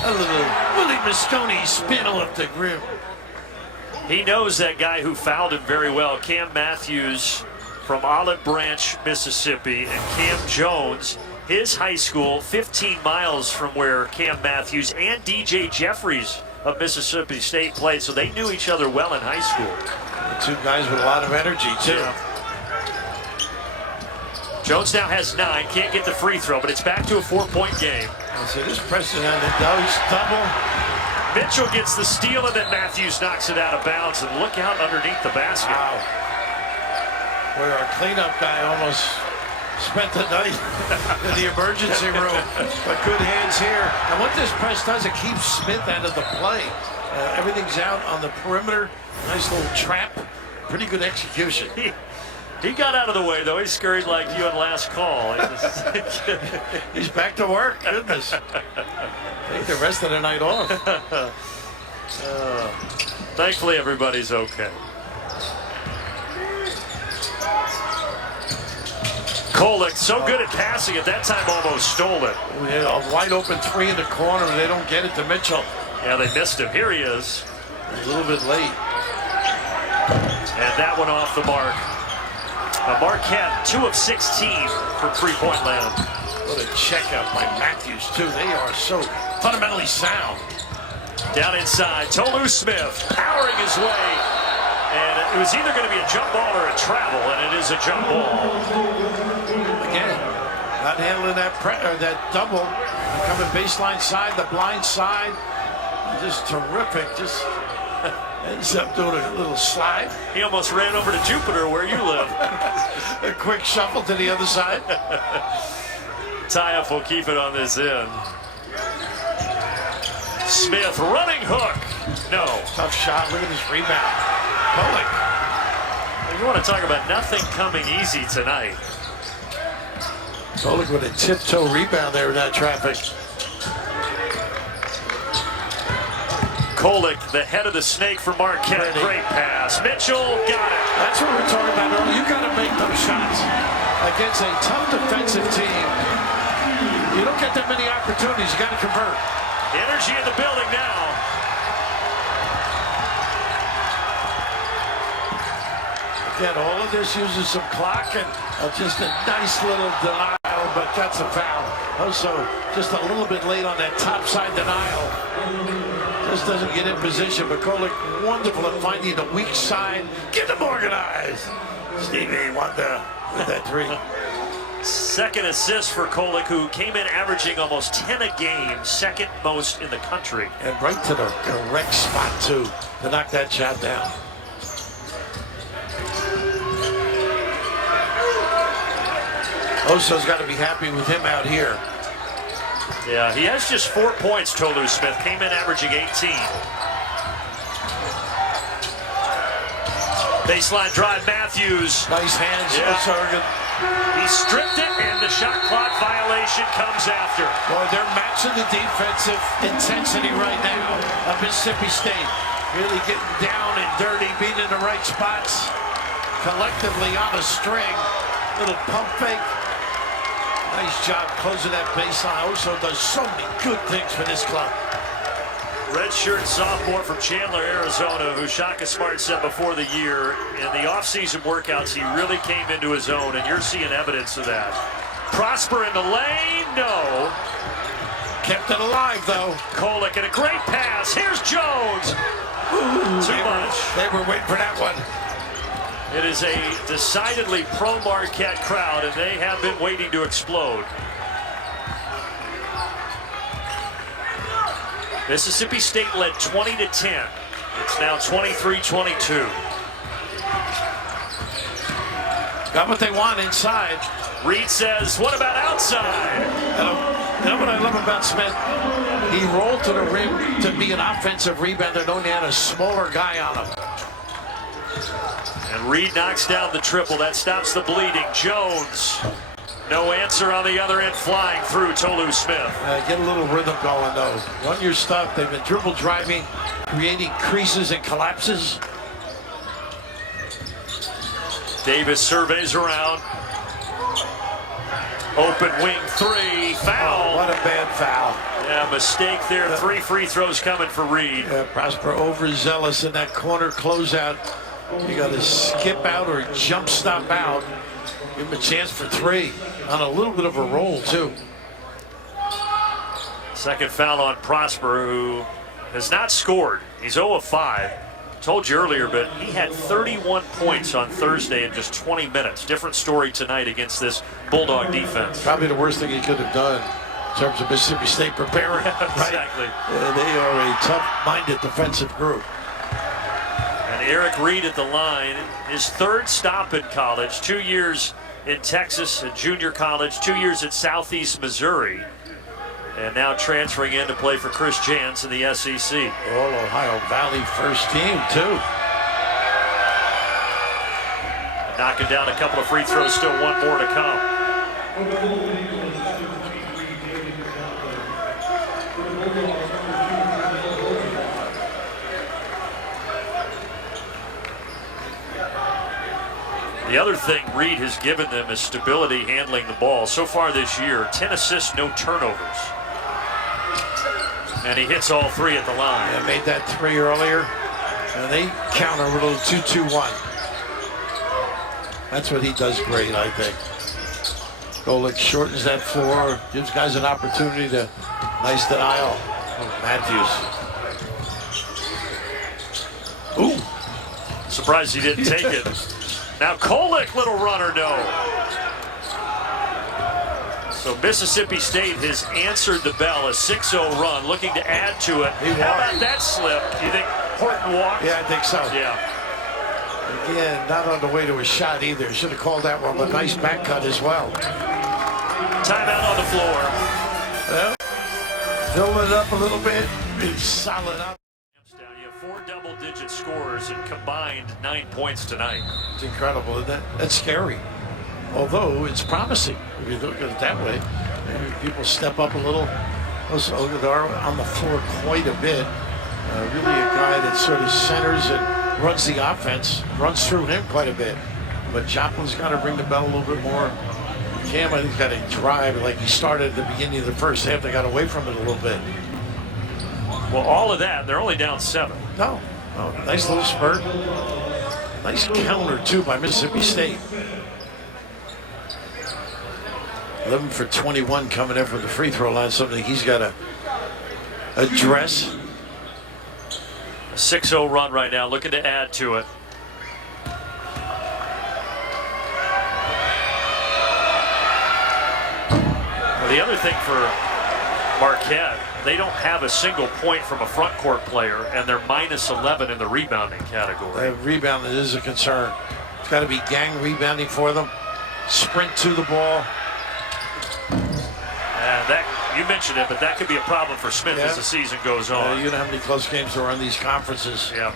A little Willie Mosconi spin off the rim. He knows that guy who fouled him very well, Cam Matthews from Olive Branch, Mississippi, and Cam Jones, his high school, 15 miles from where Cam Matthews and DJ Jeffries of Mississippi State played, so they knew each other well in high school. The 2 guys with a lot of energy, too. Yeah. Jones now has 9, can't get the free throw, but it's back to a 4-point game. So this press is on the double. Mitchell gets the steal, and then Matthews knocks it out of bounds, and look out underneath the basket. Wow. Where our cleanup guy almost spent the night in the emergency room. But good hands here. And what this press does, it keeps Smith out of the play. Everything's out on the perimeter. Nice little trap. Pretty good execution. He got out of the way, though. He scurried like you on last call. He's back to work. Goodness. Take the rest of the night off. Thankfully, everybody's okay. Kolek, so good at passing, at that time almost stole it. A wide open 3 in the corner, and they don't get it to Mitchell. Yeah, they missed him. Here he is. A little bit late. And that one off the mark. Marquette, 2 of 16 from three-point land. What a checkout by Matthews, too. They are so fundamentally sound. Down inside, Tolu Smith powering his way. And it was either going to be a jump ball or a travel, and it is a jump ball. Again, not handling that double. Coming baseline side, the blind side. Just terrific. Just ends up doing a little slide. He almost ran over to Jupiter where you live. A quick shuffle to the other side. Tie-up will keep it on this end. Smith running hook. No. Tough shot. Look at this rebound. Kolek. You want to talk about nothing coming easy tonight. Golick with a tiptoe rebound there in that traffic. Golick, the head of the snake for Marquette. Great pass. Mitchell got it. That's what we were talking about earlier. You got to make those shots against a tough defensive team. You don't get that many opportunities. You got to convert. Energy in the building now. Again, all of this uses some clock and just a nice little denial, but that's a foul. Also, just a little bit late on that top side denial. Just doesn't get in position, but Golick wonderful at finding the weak side. Get them organized. Stevie Wonder with that three. Second assist for Golick, who came in averaging almost 10 a game, second most in the country. And right to the correct spot, too, to knock that shot down. Oso's got to be happy with him out here. Yeah, he has just 4 points, Tolu Smith. Came in averaging 18. Baseline drive, Matthews. Nice hands, Yeah. Oregon. He stripped it, and the shot clock violation comes after. Boy, they're matching the defensive intensity right now of Mississippi State. Really getting down and dirty, being in the right spots. Collectively on a string. Little pump fake. Nice job closing that baseline. Oso does so many good things for this club. Redshirt sophomore from Chandler, Arizona, who Shaka Smart said before the year, in the offseason workouts, he really came into his own, and you're seeing evidence of that. Prosper in the lane, no. Kept it alive, though. Golick and a great pass. Here's Jones. Too much. They were waiting for that one. It is a decidedly pro-Marquette crowd, and they have been waiting to explode. Mississippi State led 20-10. It's now 23-22. Got what they want inside. Reed says, what about outside? You know what I love about Smith? He rolled to the rim to be an offensive rebounder, knowing he had a smaller guy on him. And Reed knocks down the triple. That stops the bleeding. Jones, no answer on the other end, flying through Tolu Smith. Get a little rhythm going, though. Run your stuff. They've been dribble driving, creating creases and collapses. Davis surveys around. Open wing three. Foul. Oh, what a bad foul. Yeah, mistake there. 3 free throws coming for Reed. Prosper overzealous in that corner closeout. You got to skip out or jump stop out. Give him a chance for 3 on a little bit of a roll, too. Second foul on Prosper, who has not scored. He's 0 of 5. Told you earlier, but he had 31 points on Thursday in just 20 minutes. Different story tonight against this Bulldog defense. Probably the worst thing he could have done in terms of Mississippi State preparing. Exactly. Right? They are a tough-minded defensive group. And Eric Reed at the line, his third stop in college, 2 years in Texas at junior college, 2 years at Southeast Missouri, and now transferring in to play for Chris Jans in the SEC. All Ohio Valley first team, too. Knocking down a couple of free throws, still 1 more to come. The other thing Reed has given them is stability handling the ball. So far this year, 10 assists, no turnovers. And he hits all 3 at the line. Yeah, made that 3 earlier. And they counter with a little 2-2-1. That's what he does great, I think. Golick shortens that floor, gives guys an opportunity to nice denial. Oh, Matthews. Ooh. Surprised he didn't take it. Now Golick, little runner, no. So Mississippi State has answered the bell, a 6-0 run, looking to add to it. How about that slip? Do you think Horton walked? Yeah, I think so. Yeah. Again, not on the way to a shot either. Should have called that one, but nice back cut as well. Timeout on the floor. Well, fill it up a little bit. It's solid up. You have 4 double-digit scores and combined 9 points tonight. It's incredible, isn't it? That's scary. although it's promising if you look at it that way. Maybe people step up a little. Also, Ogadar on the floor quite a bit. Really a guy that sort of centers and runs the offense, runs through him quite a bit. But Joplin's got to ring the bell a little bit more. Cam, I think, got to drive like he started at the beginning of the first half. They got away from it a little bit. Well, all of that, they're only down 7. No, nice little spurt. Nice counter, too, by Mississippi State. 11 for 21 coming in from the free throw line, something he's got to address. A 6-0 run right now, looking to add to it. Well, the other thing for Marquette, they don't have a single point from a front court player, and they're minus 11 in the rebounding category. Rebounding is a concern. It's got to be gang rebounding for them. Sprint to the ball. And that, you mentioned it, but that could be a problem for Smith as the season goes on. You know how many close games there are in these conferences. Yeah.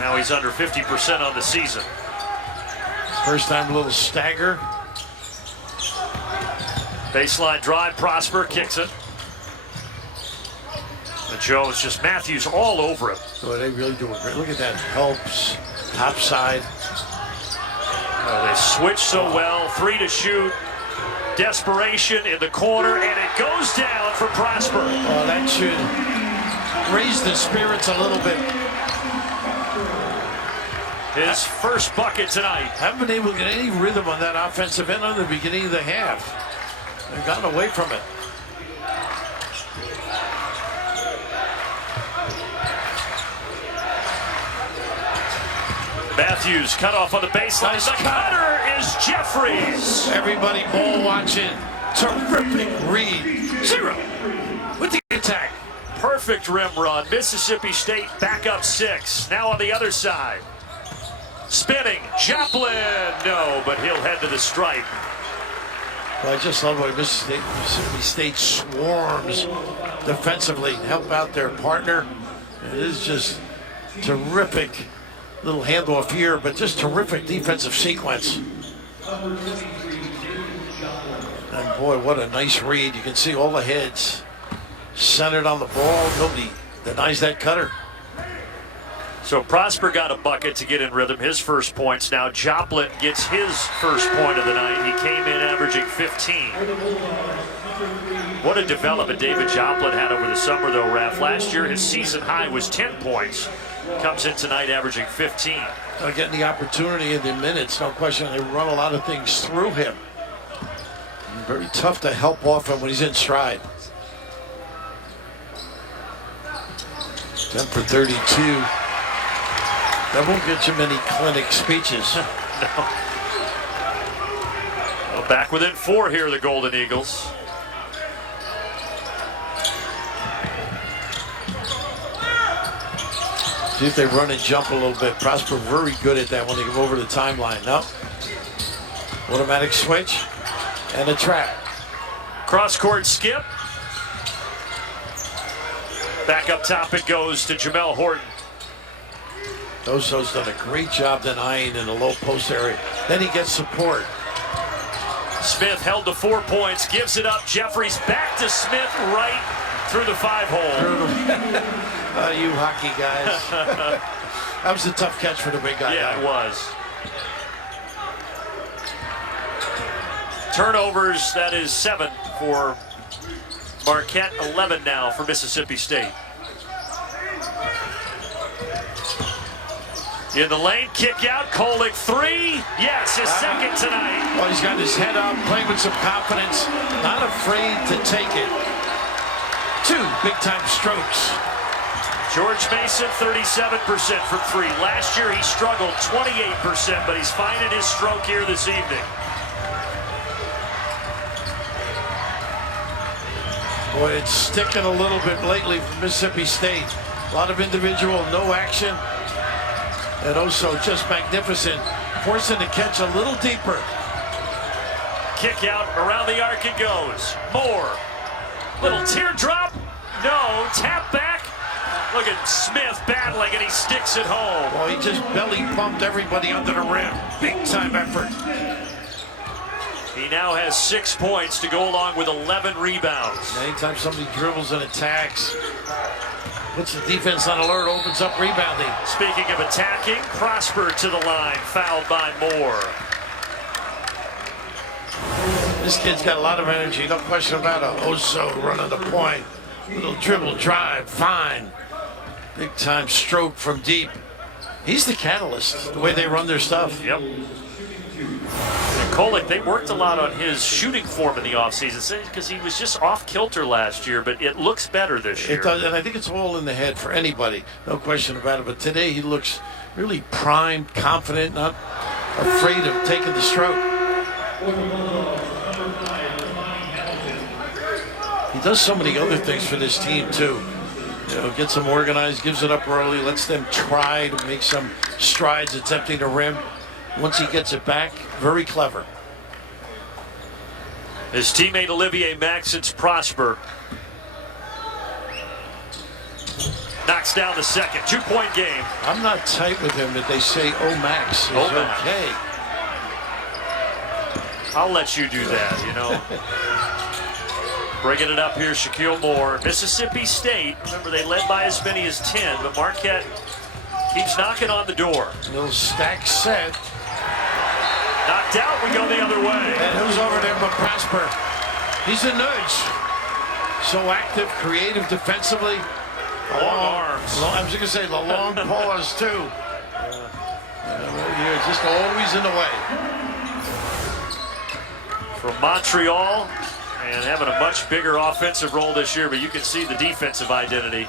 Now he's under 50% on the season. First time a little stagger. Baseline drive, Prosper kicks it. And Jones, just Matthews all over him. Boy, they really do it great. Look at that. Helps. Top side. They switch so well. 3 to shoot. Desperation in the corner, and it goes down for Prosper. Oh, that should raise the spirits a little bit. His first bucket tonight. Haven't been able to get any rhythm on that offensive end on the beginning of the half. They've gotten away from it. Matthews cut off on the baseline. The cutter is Jeffries. Everybody ball watching. Terrific read. 0 with the attack. Perfect rim run. Mississippi State back up 6. Now on the other side. Spinning. Joplin. No, but he'll head to the stripe. Well, I just love what Mississippi State swarms defensively, help out their partner. It is just terrific. Little handoff here, but just terrific defensive sequence. And boy, what a nice read. You can see all the heads centered on the ball. Nobody denies that cutter. So Prosper got a bucket to get in rhythm, his first points. Now Joplin gets his first point of the night. He came in averaging 15. What a development David Joplin had over the summer, though, Raph. Last year, his season high was 10 points. Comes in tonight averaging 15. Getting the opportunity in the minutes, no question. They run a lot of things through him. Very tough to help off him when he's in stride. 10 for 32. That won't get you many clinic speeches. No. Well, back within 4 here, the Golden Eagles. See if they run and jump a little bit. Prosper very good at that when they go over the timeline. No. Automatic switch and a trap. Cross-court skip. Back up top it goes to Jamel Horton. Oso's done a great job denying in the low post area. Then he gets support. Smith held to 4 points, gives it up. Jeffries back to Smith right through the 5-hole. You hockey guys. That was a tough catch for the big guy. Yeah, it was. Turnovers, that is 7 for Marquette, 11 now for Mississippi State. In the lane, kick out, Kolick 3. Yes, his second tonight. Well, he's got his head up, playing with some confidence, not afraid to take it. 2 big-time strokes. George Mason, 37% from 3. Last year he struggled 28%, but he's finding his stroke here this evening. Boy, it's sticking a little bit lately for Mississippi State. A lot of individual, no action. And also just magnificent, forcing to catch a little deeper. Kick out, around the arc it goes. Moore, little teardrop. No, tap back. Look at Smith battling, and he sticks it home. Well, he just belly bumped everybody under the rim. Big time effort. He now has 6 points to go along with 11 rebounds. Anytime somebody dribbles and attacks, puts the defense on alert, opens up rebounding. Speaking of attacking, Prosper to the line, fouled by Moore. This kid's got a lot of energy, no question about it. Oso running the point. Little dribble drive, fine. Big time stroke from deep. He's the catalyst, the way they run their stuff. Yep. And Kolek, they worked a lot on his shooting form in the offseason because he was just off kilter last year, but it looks better this year. It does, and I think it's all in the head for anybody, no question about it. But today he looks really primed, confident, not afraid of taking the stroke. He does so many other things for this team too. You know, gets them organized, gives it up early, lets them try to make some strides attempting to rim. Once he gets it back, very clever. His teammate Olivier Maxence Prosper knocks down the second. 2-point game. I'm not tight with him that they say, oh, Max is okay. I'll let you do that, you know. Bringing it up here, Shaquille Moore. Mississippi State, remember they led by as many as 10, but Marquette keeps knocking on the door. Little stack set. Knocked out, we go the other way. And who's over there but Prosper? He's a nudge. So active, creative defensively. Long arms. I was going to say the long paws too. You're just always in the way. From Montreal, and having a much bigger offensive role this year, but you can see the defensive identity.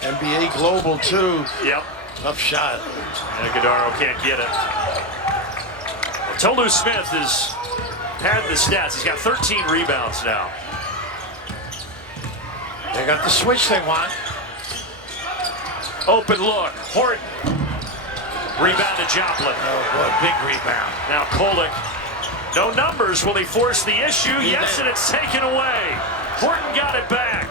NBA Global too. Yep. Tough shot. And Godaro can't get it. Well, Tolu Smith has had the stats. He's got 13 rebounds now. They got the switch they want. Open look. Horton. Rebound to Joplin. Oh boy, big rebound. Now Kolek. No numbers. Will he force the issue? Yes, and it's taken away. Horton got it back.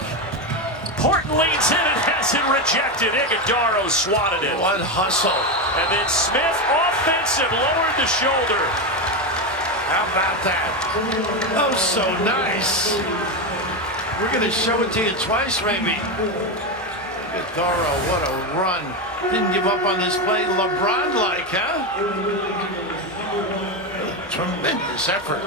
Horton leans in and has it rejected. Iguodaro swatted it. What hustle. And then Smith, offensive, lowered the shoulder. How about that? Oh, so nice. We're going to show it to you twice, maybe. Iguodaro, what a run. Didn't give up on this play. LeBron-like, huh? Tremendous effort.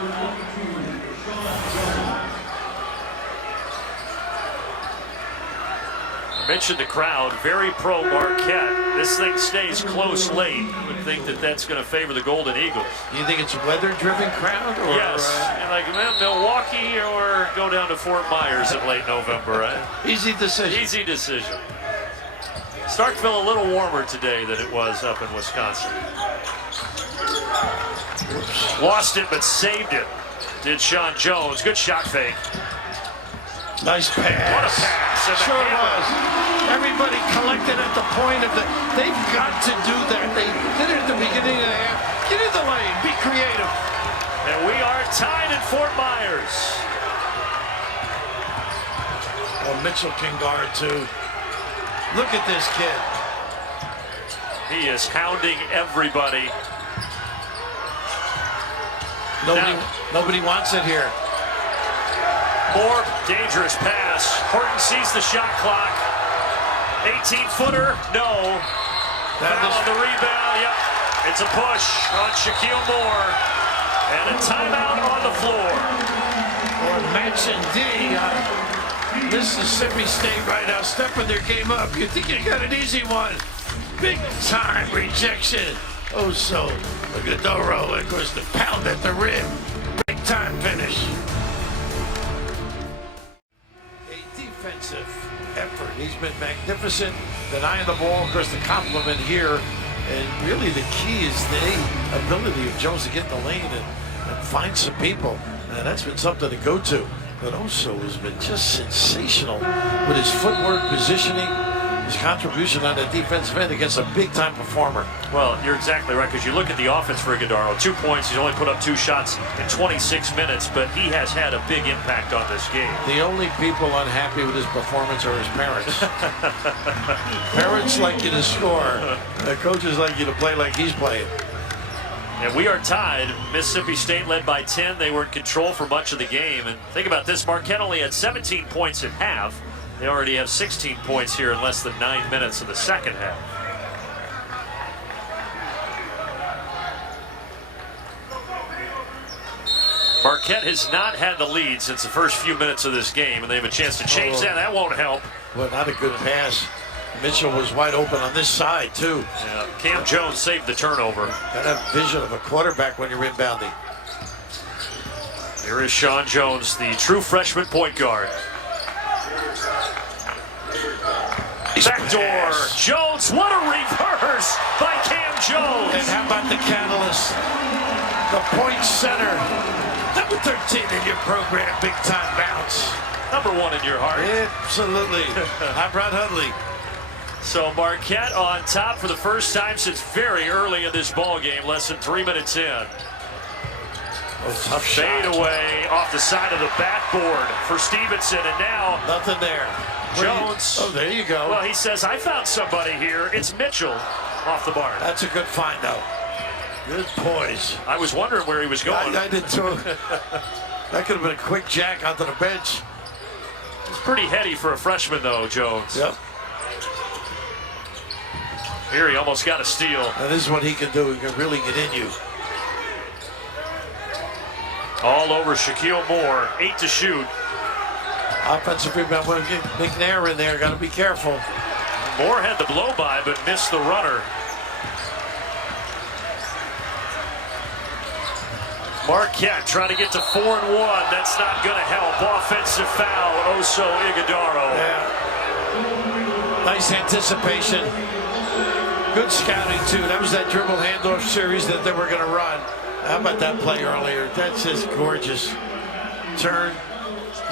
I mentioned the crowd, very pro Marquette. This thing stays close late. You would think that that's going to favor the Golden Eagles. Do you think it's a weather-driven crowd? Or, yes. And like Milwaukee or go down to Fort Myers in late November. Right? Easy decision. Easy decision. Starkville a little warmer today than it was up in Wisconsin. Oops. Lost it, but saved it. Did Sean Jones. Good shot fake. Nice pass. What a pass. And Sure was. Everybody collected at the point of the... They've got to do that. They did it at the beginning of the half. Get in the lane. Be creative. And we are tied at Fort Myers. Well, Mitchell can guard, too. Look at this kid. He is hounding everybody. Nobody wants it here. More dangerous pass. Horton sees the shot clock. 18-footer, no. Foul on the rebound, yep. It's a push on Shaquille Moore. And a timeout on the floor. Or matching D. Mississippi State right now stepping their game up. You think you got an easy one. Big time rejection. Oh, so Iguodaro, of course, the pound at the rim. Big time finish. A defensive effort. He's been magnificent. Denying the ball, of course, the compliment here. And really the key is the ability of Jones to get in the lane and find some people. And that's been something to go to. But Oso has been just sensational with his footwork, positioning, his contribution on the defensive end against a big-time performer. Well, you're exactly right, because you look at the offense for Iguodaro. 2 points, he's only put up 2 shots in 26 minutes, but he has had a big impact on this game. The only people unhappy with his performance are his parents. Parents like you to score. The coaches like you to play like he's playing. And we are tied. Mississippi State led by 10. They were in control for much of the game. And think about this, Marquette only had 17 points at half. They already have 16 points here in less than 9 minutes of the second half. Marquette has not had the lead since the first few minutes of this game, and they have a chance to change that. That won't help. Well, not a good pass. Mitchell was wide open on this side, too. Yeah, Cam Jones saved the turnover. Gotta have vision of a quarterback when you're inbounding. Here is Sean Jones, the true freshman point guard. Backdoor. Jones, what a reverse by Cam Jones. And how about the catalyst? The point center. Number 13 in your program, big time bounce. Number 1 in your heart. Absolutely. I'm Rod Hudley. So Marquette on top for the first time since very early in this ball game, less than 3 minutes in. Oh, tough Fade shot. away off the side of the backboard for Stevenson, and now Nothing there. Jones. Oh, there you go. Well, he says, I found somebody here. It's Mitchell off the bar. That's a good find, though. Good poise. I was wondering where he was going. I did too. That could have been a quick jack onto the bench. It's pretty heady for a freshman, though, Jones. Yep. Here he almost got a steal. And this is what he can do. He can really get in you. All over Shaquille Moore. 8 to shoot. Offensive rebound. When get McNair in there, got to be careful. Moore had the blow by, but missed the runner. Marquette trying to get to 4-1. That's not going to help. Offensive foul. Oso Ighodaro. Yeah. Nice anticipation. Good scouting, too. That was that dribble handoff series that they were going to run. How about that play earlier? That's just gorgeous. Turn.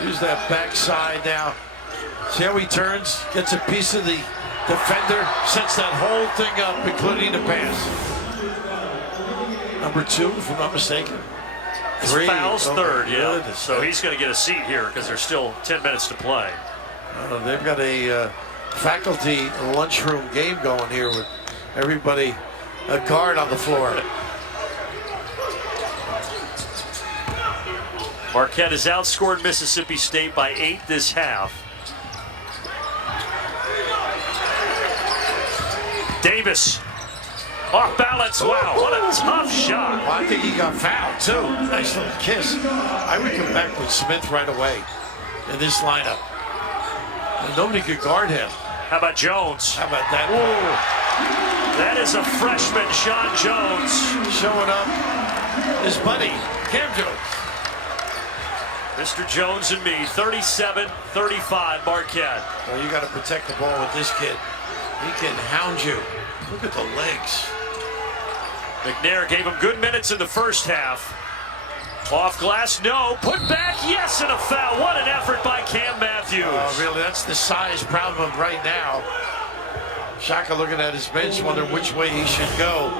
Use that backside now. See how he turns? Gets a piece of the defender. Sets that whole thing up, including the pass. Number 2, if I'm not mistaken. His 3. foul's Oh, third, yeah. goodness. So he's going to get a seat here because there's still 10 minutes to play. They've got a faculty lunchroom game going here with everybody a guard on the floor. Marquette has outscored Mississippi State by 8 this half. Davis. Off balance. Wow, what a tough shot. Well, I think he got fouled, too. Nice little kiss. I would come back with Smith right away in this lineup. And nobody could guard him. How about Jones? How about that? Ooh. That is a freshman, Sean Jones. Showing up his buddy, Cam Jones. Mr. Jones and me, 37-35 Marquette. Well, you got to protect the ball with this kid. He can hound you. Look at the legs. McNair gave him good minutes in the first half. Off glass, no. Put back, yes, and a foul. What an effort by Cam Matthews. Oh, really? That's the size problem right now. Shaka looking at his bench, wondering which way he should go.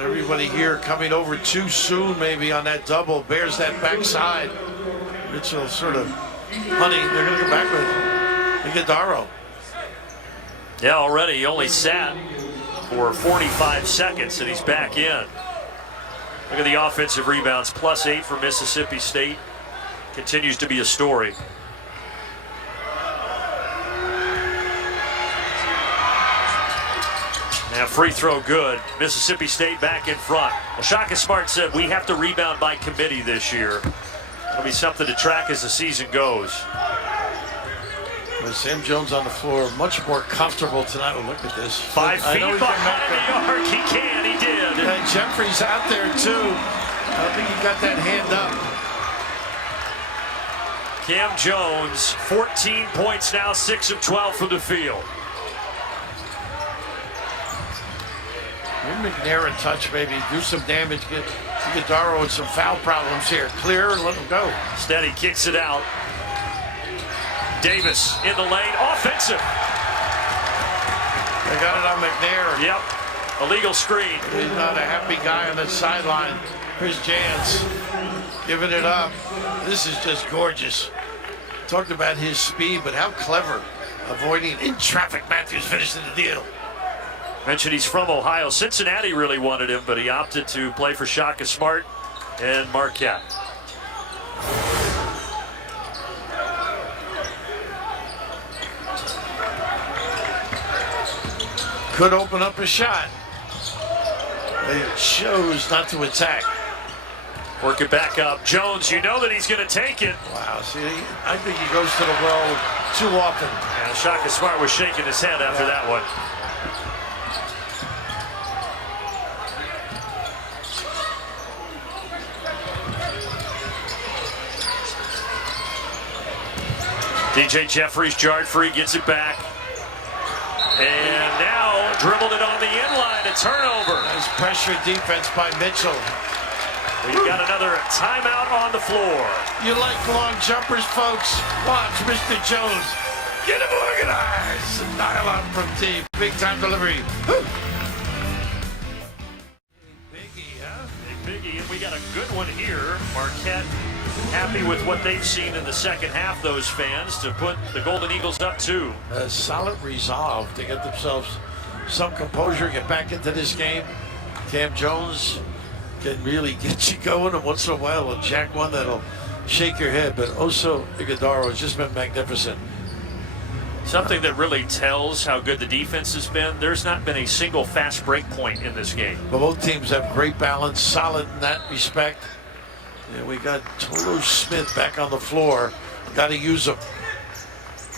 Everybody here coming over too soon, maybe on that double. Bears that backside. Mitchell sort of hunting. They're going to go back with Ighodaro. Yeah, already he only sat for 45 seconds, and he's back in. Look at the offensive rebounds, +8 for Mississippi State. Continues to be a story. Now free throw good. Mississippi State back in front. Well, Shaka Smart said we have to rebound by committee this year. It'll be something to track as the season goes. With Sam Jones on the floor, much more comfortable tonight. Oh, look at this. 5 feet behind the arc. He can, he did. And Jeffrey's out there too. I don't think he got that hand up. Cam Jones, 14 points now, 6 of 12 from the field. Give McNair a touch, maybe. Do some damage. Get Ighodaro with some foul problems here. Clear and let him go. Steady kicks it out. Davis in the lane, offensive. They got it on McNair. Yep, illegal screen. He's not a happy guy on the sideline. Chris Jans giving it up. This is just gorgeous. Talked about his speed, but how clever avoiding in traffic. Matthews finishing the deal. Mentioned he's from Ohio. Cincinnati really wanted him, but he opted to play for Shaka Smart and Marquette. Could open up a shot. They chose not to attack. Work it back up. Jones, you know that he's going to take it. Wow, see, I think he goes to the well too often. And Shaka Smart was shaking his head after that one. DJ Jeffries, jarred free, gets it back. And now dribbled it on the inline, a turnover. Nice pressure defense by Mitchell. We've got another timeout on the floor. You like long jumpers, folks? Watch Mr. Jones. Get him organized. Dial up from deep. Big time delivery. Woo. Biggie, huh? Big Biggie, and we got a good one here. Marquette happy with what they've seen in the second half, those fans, to put the Golden Eagles up 2. A solid resolve to get themselves some composure, get back into this game. Cam Jones can really get you going, and once in a while a jack one that'll shake your head, but Oso Ighodaro has just been magnificent. Something that really tells how good the defense has been. There's not been a single fast break point in this game. But both teams have great balance, solid in that respect. And we got Tolu Smith back on the floor. Got to use him.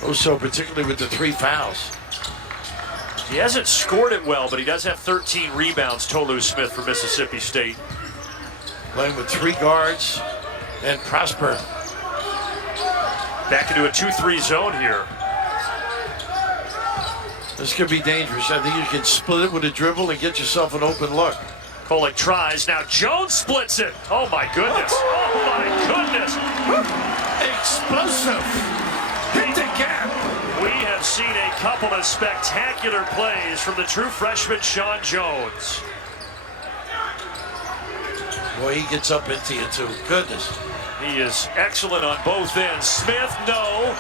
Oso, particularly with the 3 fouls. He hasn't scored it well, but he does have 13 rebounds, Tolu Smith for Mississippi State. Playing with 3 guards and Prosper. Back into a 2-3 zone here. This could be dangerous. I think you can split it with a dribble and get yourself an open look. Kolek tries. Now Jones splits it. Oh, my goodness. Oh, my goodness. Explosive. Hit the gap. We have seen a couple of spectacular plays from the true freshman Sean Jones. Boy, he gets up into you too. Goodness. He is excellent on both ends. Smith, no.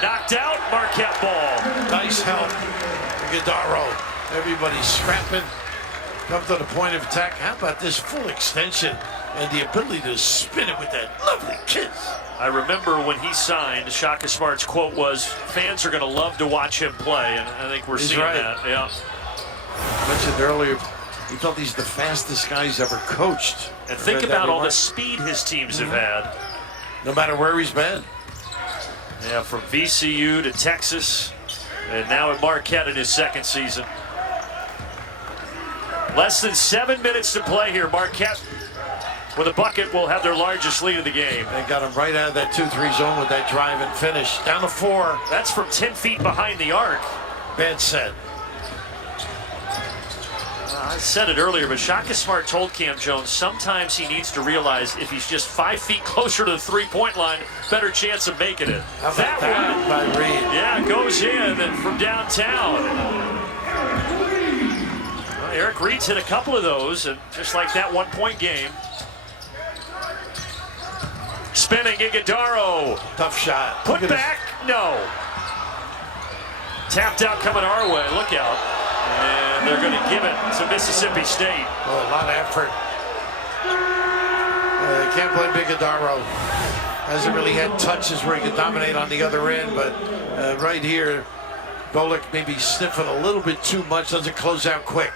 Knocked out. Marquette ball. Nice help. Ighodaro. Everybody's scrapping. Come to the point of attack. How about this full extension and the ability to spin it with that lovely kiss? I remember when he signed, Shaka Smart's quote was, "Fans are going to love to watch him play," and I think we're seeing that. Yeah. I mentioned earlier, he felt he's the fastest guy he's ever coached. And think about all the speed his teams have had. No matter where he's been. Yeah, from VCU to Texas, and now at Marquette in his second season. Less than 7 minutes to play here. Marquette, with a bucket, will have their largest lead of the game. They got him right out of that 2-3 zone with that drive and finish. Down to 4. That's from 10 feet behind the arc. Bad set. I said it earlier, but Shaka Smart told Cam Jones sometimes he needs to realize if he's just 5 feet closer to the three-point line, better chance of making it. How about that by Reed? Yeah, goes in from downtown. Well, Eric Reed's hit a couple of those, and just like that 1-point game. Spinning Ighodaro. Tough shot. Put back, no. Tapped out coming our way, look out. And they're going to give it to Mississippi State. Oh, a lot of effort. They can't blame Ighodaro. Hasn't really had touches where he could dominate on the other end, but right here, Golick maybe sniffing a little bit too much, doesn't close out quick.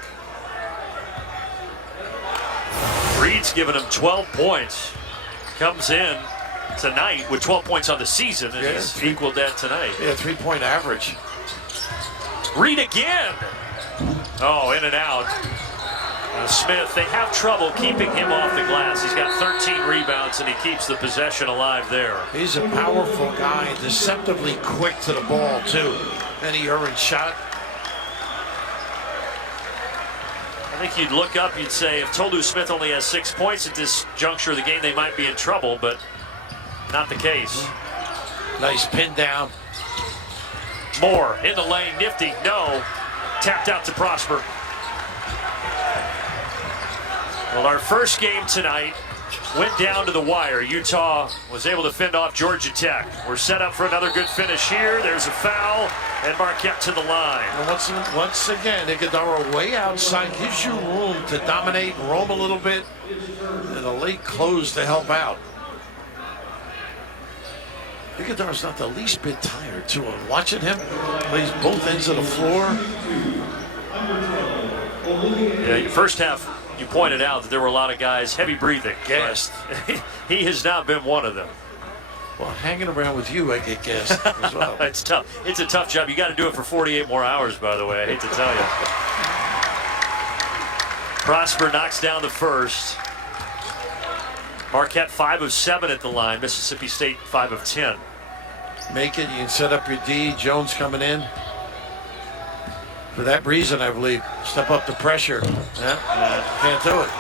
Reed's giving him 12 points. Comes in tonight with 12 points on the season, and he's equaled that tonight. Yeah, 3-point average. Reed again. Oh, in and out. Smith, they have trouble keeping him off the glass. He's got 13 rebounds, and he keeps the possession alive there. He's a powerful guy, deceptively quick to the ball, too. Any errant shot. I think you'd look up, you'd say, if Tolu Smith only has 6 points at this juncture of the game, they might be in trouble, but not the case. Nice pin down. Moore in the lane, nifty, no. Tapped out to Prosper. Well, our first game tonight went down to the wire. Utah was able to fend off Georgia Tech. We're set up for another good finish here. There's a foul, and Marquette to the line. And once again, Iguodala way outside, gives you room to dominate, roam a little bit, and a late close to help out. Iguodala's not the least bit tired, too. And watching him, plays both ends of the floor. Yeah, first half, you pointed out that there were a lot of guys heavy breathing. Gassed. He has not been one of them. Well, hanging around with you, I get gassed as well. It's tough. It's a tough job. You got to do it for 48 more hours, by the way. I hate to tell you. Prosper knocks down the first. Marquette 5 of 7 at the line. Mississippi State 5 of 10. Make it. You can set up your D. Jones coming in. For that reason, I believe, step up the pressure. Can't do it.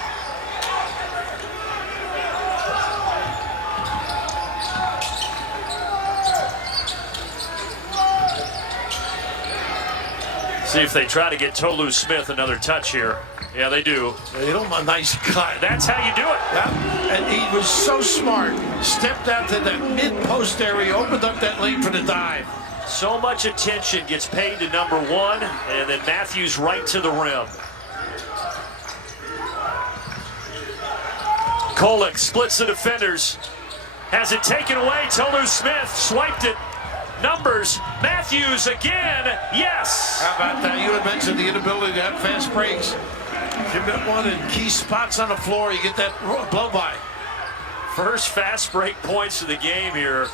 See if they try to get Tolu Smith another touch here. Yeah, they do. They don't want a nice cut. That's how you do it. Yeah, and he was so smart. Stepped out to that mid-post area, opened up that lane for the dive. So much attention gets paid to number 1, and then Matthews right to the rim. Kolek splits the defenders. Has it taken away. Tolu Smith swiped it. Numbers. Matthews again. Yes. How about that? You had mentioned the inability to have fast breaks. Commit one in key spots on the floor. You get that blow by. First fast break points of the game here.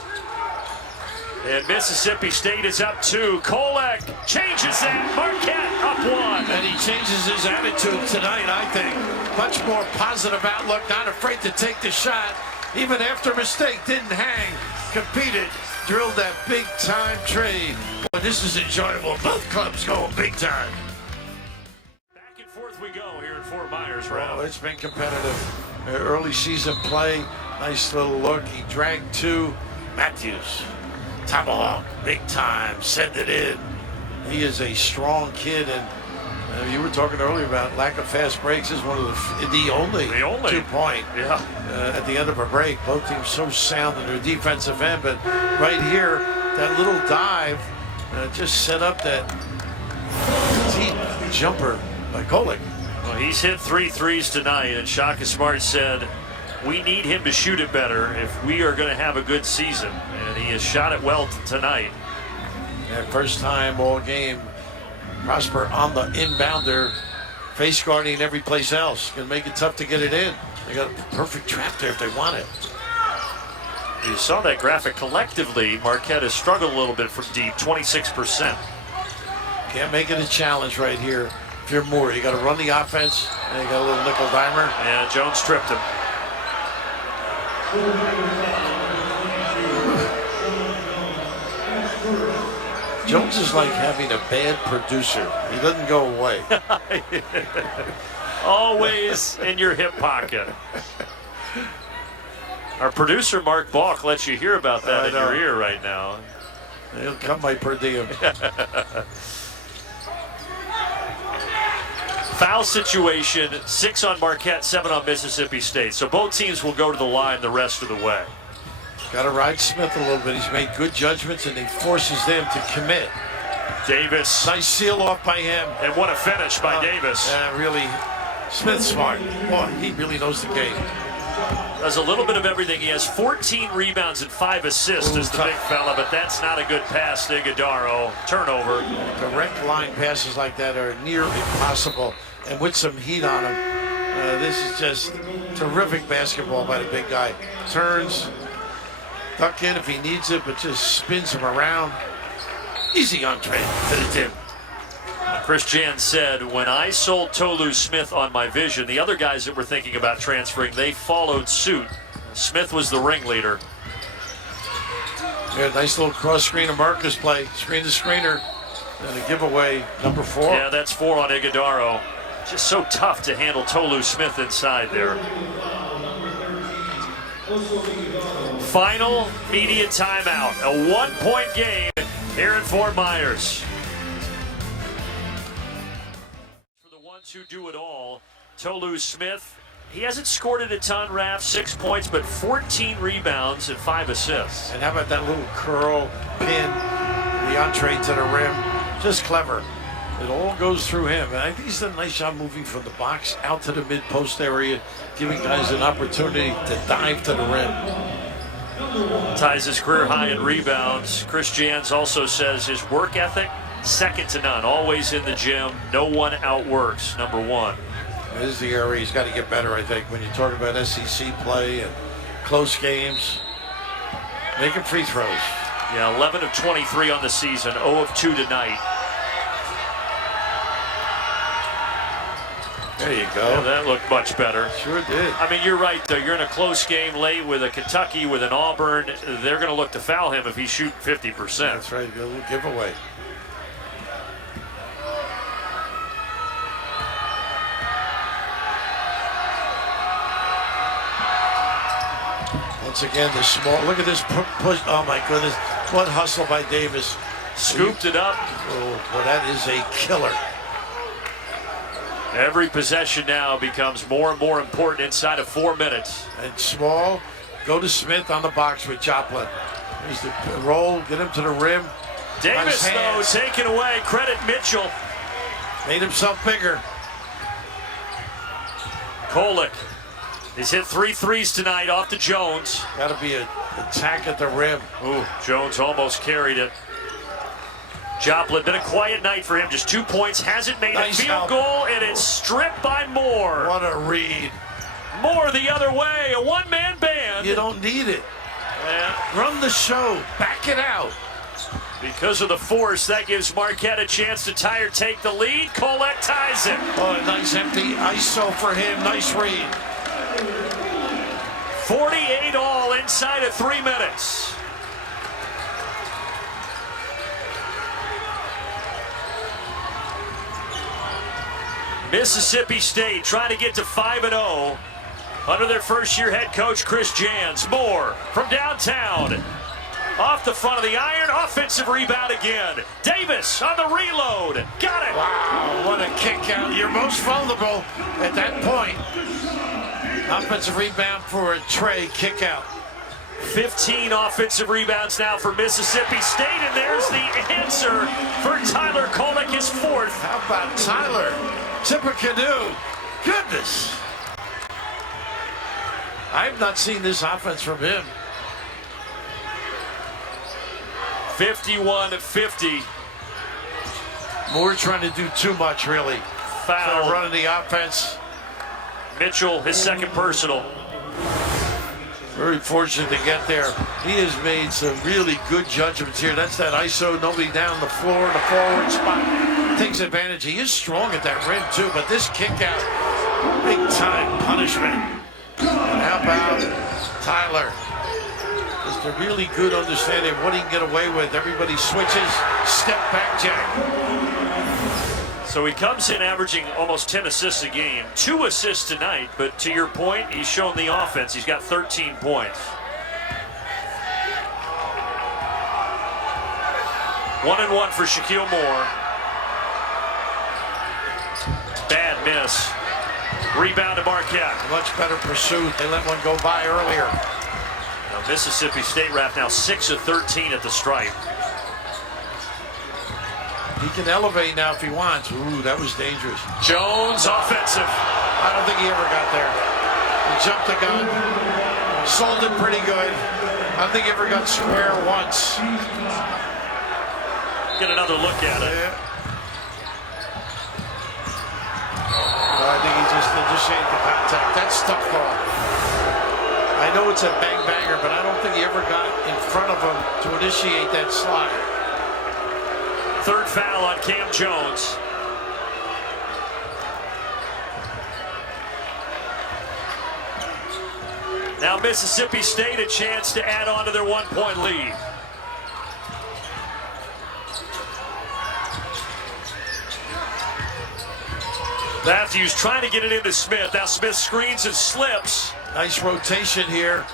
And Mississippi State is up 2. Kolek changes that. Marquette up 1. And he changes his attitude tonight, I think. Much more positive outlook, not afraid to take the shot. Even after a mistake, didn't hang, competed, drilled that big-time trade. Boy, this is enjoyable. Both clubs going big time. Back and forth we go here in Fort Myers, Rob. Oh, it's been competitive. Early season play, nice little look. He dragged 2. Matthews. Tomahawk, big time, send it in. He is a strong kid, and you were talking earlier about lack of fast breaks. Is one of the only 2-point at the end of a break. Both teams so sound in their defensive end, but right here, that little dive just set up that deep jumper by Kolek. Well, he's hit 3 threes tonight, and Shaka Smart said, we need him to shoot it better if we are going to have a good season. And he has shot it well tonight. Yeah, first time all game. Prosper on the inbounder, face guarding every place else. Going to make it tough to get it in. They got a perfect trap there if they want it. You saw that graphic. Collectively, Marquette has struggled a little bit from deep, 26%. Can't make it a challenge right here. If you're Moore, you got to run the offense, and you got a little nickel dimer. Yeah, Jones tripped him. Jones is like having a bad producer. He doesn't go away. Always in your hip pocket. Our producer, Mark Balk, lets you hear about that in your ear right now. He'll cut my per diem. Foul situation, 6 on Marquette, 7 on Mississippi State. So both teams will go to the line the rest of the way. Got to ride Smith a little bit. He's made good judgments, and he forces them to commit. Davis. Nice seal off by him. And what a finish by Davis. Really, Smith's smart. Boy, he really knows the game. Does a little bit of everything. He has 14 rebounds and 5 assists as the big fella, but that's not a good pass to Iguodala. Turnover. Direct line passes like that are near impossible, and with some heat on him. This is just terrific basketball by the big guy. Turns, duck in if he needs it, but just spins him around. Easy entree to the tip. Chris Jan said, when I sold Tolu Smith on my vision, the other guys that were thinking about transferring, they followed suit. Smith was the ringleader. Yeah, nice little cross screen of Marcus play. Screen to screener. And a giveaway, number 4. Yeah, that's 4 on Iguodala. Just so tough to handle Tolu Smith inside there. Final media timeout. A 1-point game here in Fort Myers. For the ones who do it all, Tolu Smith He hasn't scored it a ton, Raph, 6 points, but 14 rebounds and 5 assists. And how about that little curl, pin, the entree to the rim? Just clever. It all goes through him. And I think he's done a nice job moving from the box out to the mid-post area, giving guys an opportunity to dive to the rim. Ties his career high in rebounds. Chris Jans also says his work ethic, second to none. Always in the gym. No one outworks number one. This is the area he's got to get better, I think, when you talk about SEC play and close games. Making free throws. Yeah, 11 of 23 on the season, 0 of 2 tonight. There you go. Yeah, that looked much better. Sure did. I mean, you're right, though. You're in a close game late with a Kentucky, with an Auburn. They're going to look to foul him if he's shooting 50%. That's right. A little giveaway. Once again, the small. Look at this push. Oh, my goodness. What hustle by Davis. Scooped it up. Oh, well, that is a killer. Every possession now becomes more and more important inside of 4 minutes. And Small, go to Smith on the box with Joplin. Here's the roll, get him to the rim. Davis, though, taken away. Credit Mitchell. Made himself bigger. Kolek has hit 3 threes tonight off to Jones. Got to be an attack at the rim. Ooh, Jones almost carried it. Joplin, been a quiet night for him. Just 2 points, hasn't made Nice a field help. goal, and it's stripped by Moore. What a read. Moore the other way, a one-man band. You don't need it. Yeah. Run the show. Back it out. Because of the force, that gives Marquette a chance to tie or take the lead. Kolek ties it. Oh, a nice empty ISO for him. Nice read. 48 all inside of 3 minutes. Mississippi State trying to get to 5-0 under their first-year head coach Chris Jans. Moore from downtown, off the front of the iron, offensive rebound again. Davis on the reload, got it. Wow, what a kick out. You're most vulnerable at that point. Offensive rebound for a Trey kick out. 15 offensive rebounds now for Mississippi State, and there's the answer for Tyler Kolek, his fourth. How about Tyler? Tipper Canoe. Goodness. I've not seen this offense from him. 51-50. Moore trying to do too much, really. Foul. Running the offense. Mitchell, his second personal. Very fortunate to get there. He has made some really good judgments here. That's that ISO, nobody down the floor in the forward spot. Takes advantage. He is strong at that rim, too, but this kick out, big time punishment. And how about Tyler? Just a really good understanding of what he can get away with. Everybody switches, step back jack. So he comes in averaging almost 10 assists a game. 2 assists tonight, but to your point, he's shown the offense. He's got 13 points. 1-1 for Shaquille Moore. Bad miss. Rebound to Marquette. Much better pursuit. They let one go by earlier. Now Mississippi State ref now 6 of 13 at the stripe. He can elevate now if he wants. Ooh, that was dangerous. Jones offensive. I don't think he ever got there. He jumped the gun, sold it pretty good. I don't think he ever got square once. Get another look at it. Yeah. I think he just initiated the contact. That's tough call. I know it's a bang banger, but I don't think he ever got in front of him to initiate that slide. Third foul on Cam Jones. Now Mississippi State a chance to add on to their 1-point lead. Matthews trying to get it into Smith. Now Smith screens and slips. Nice rotation here.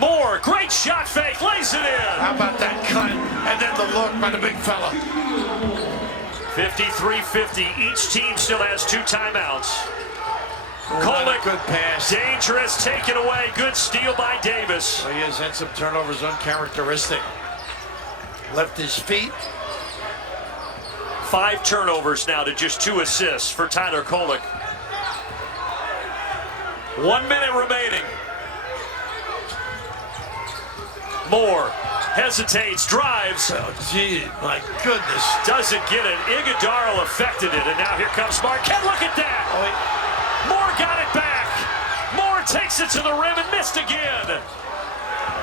Moore, great shot fake, lays it in. How about that cut? And then the look by the big fella. 53-50. Each team still has 2 timeouts. Kolek, good pass. dangerous, taken away. Good steal by Davis. So he has had some turnovers uncharacteristic. Left his feet. 5 turnovers now to just 2 assists for Tyler Kolek. 1 minute remaining. Moore hesitates, drives. Oh, gee, my goodness. Doesn't get it. Iguodaro affected it, and now here comes Marquette. Look at that. Oh, Moore got it back. Moore takes it to the rim and missed again.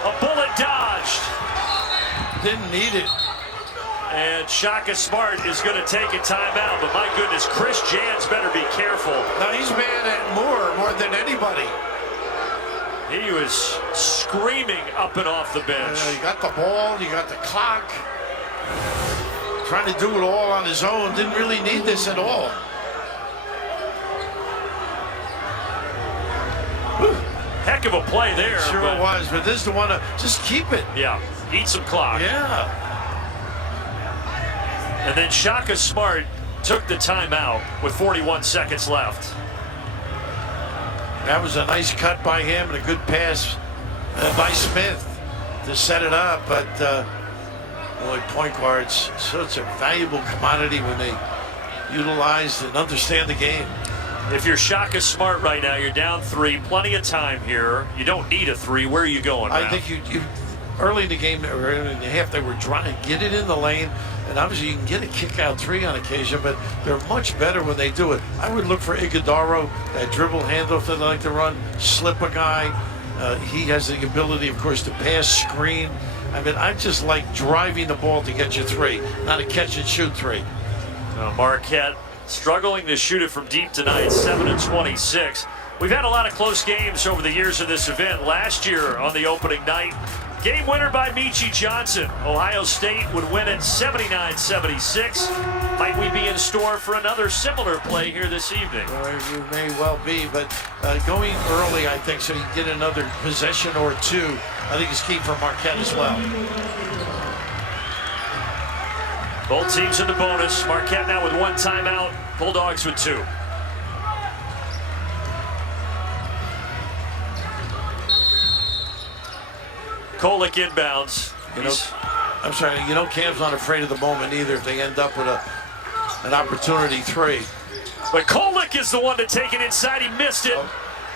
A bullet dodged. didn't need it. And Shaka Smart is going to take a timeout, but my goodness, Chris Jans better be careful. Now he's mad at Moore more than anybody. He was screaming up and off the bench. You got the ball, you got the clock. Trying to do it all on his own. Didn't really need this at all. Heck of a play there. Sure it was, but this is the one to just keep it. Yeah, eat some clock. Yeah. And then Shaka Smart took the timeout with 41 seconds left. That was a nice cut by him and a good pass by Smith to set it up. But boy, point guards, such a valuable commodity when they utilize and understand the game. If you're Shaka Smart right now, you're down 3, plenty of time here. You don't need a 3. Where are you going, I Ralph? think you early in the game, or in the half, they were trying to get it in the lane. And obviously you can get a kick out 3 on occasion, but they're much better when they do it. I would look for Iguodaro, that dribble handoff that they like to run, slip a guy. He has the ability, of course, to pass, screen. I mean, I just like driving the ball to get you 3, not a catch and shoot 3. Marquette struggling to shoot it from deep tonight, 7-26. We've had a lot of close games over the years of this event. Last year on the opening night, game winner by Meechie Johnson. Ohio State would win it 79-76. Might we be in store for another similar play here this evening? You may well be, but going early, I think, so you get another possession or 2, I think is key for Marquette as well. Both teams in the bonus. Marquette now with 1 timeout. Bulldogs with 2. Kolek inbounds. I'm sorry, Cam's not afraid of the moment either if they end up with an opportunity 3. But Kolek is the one to take it inside. He missed it.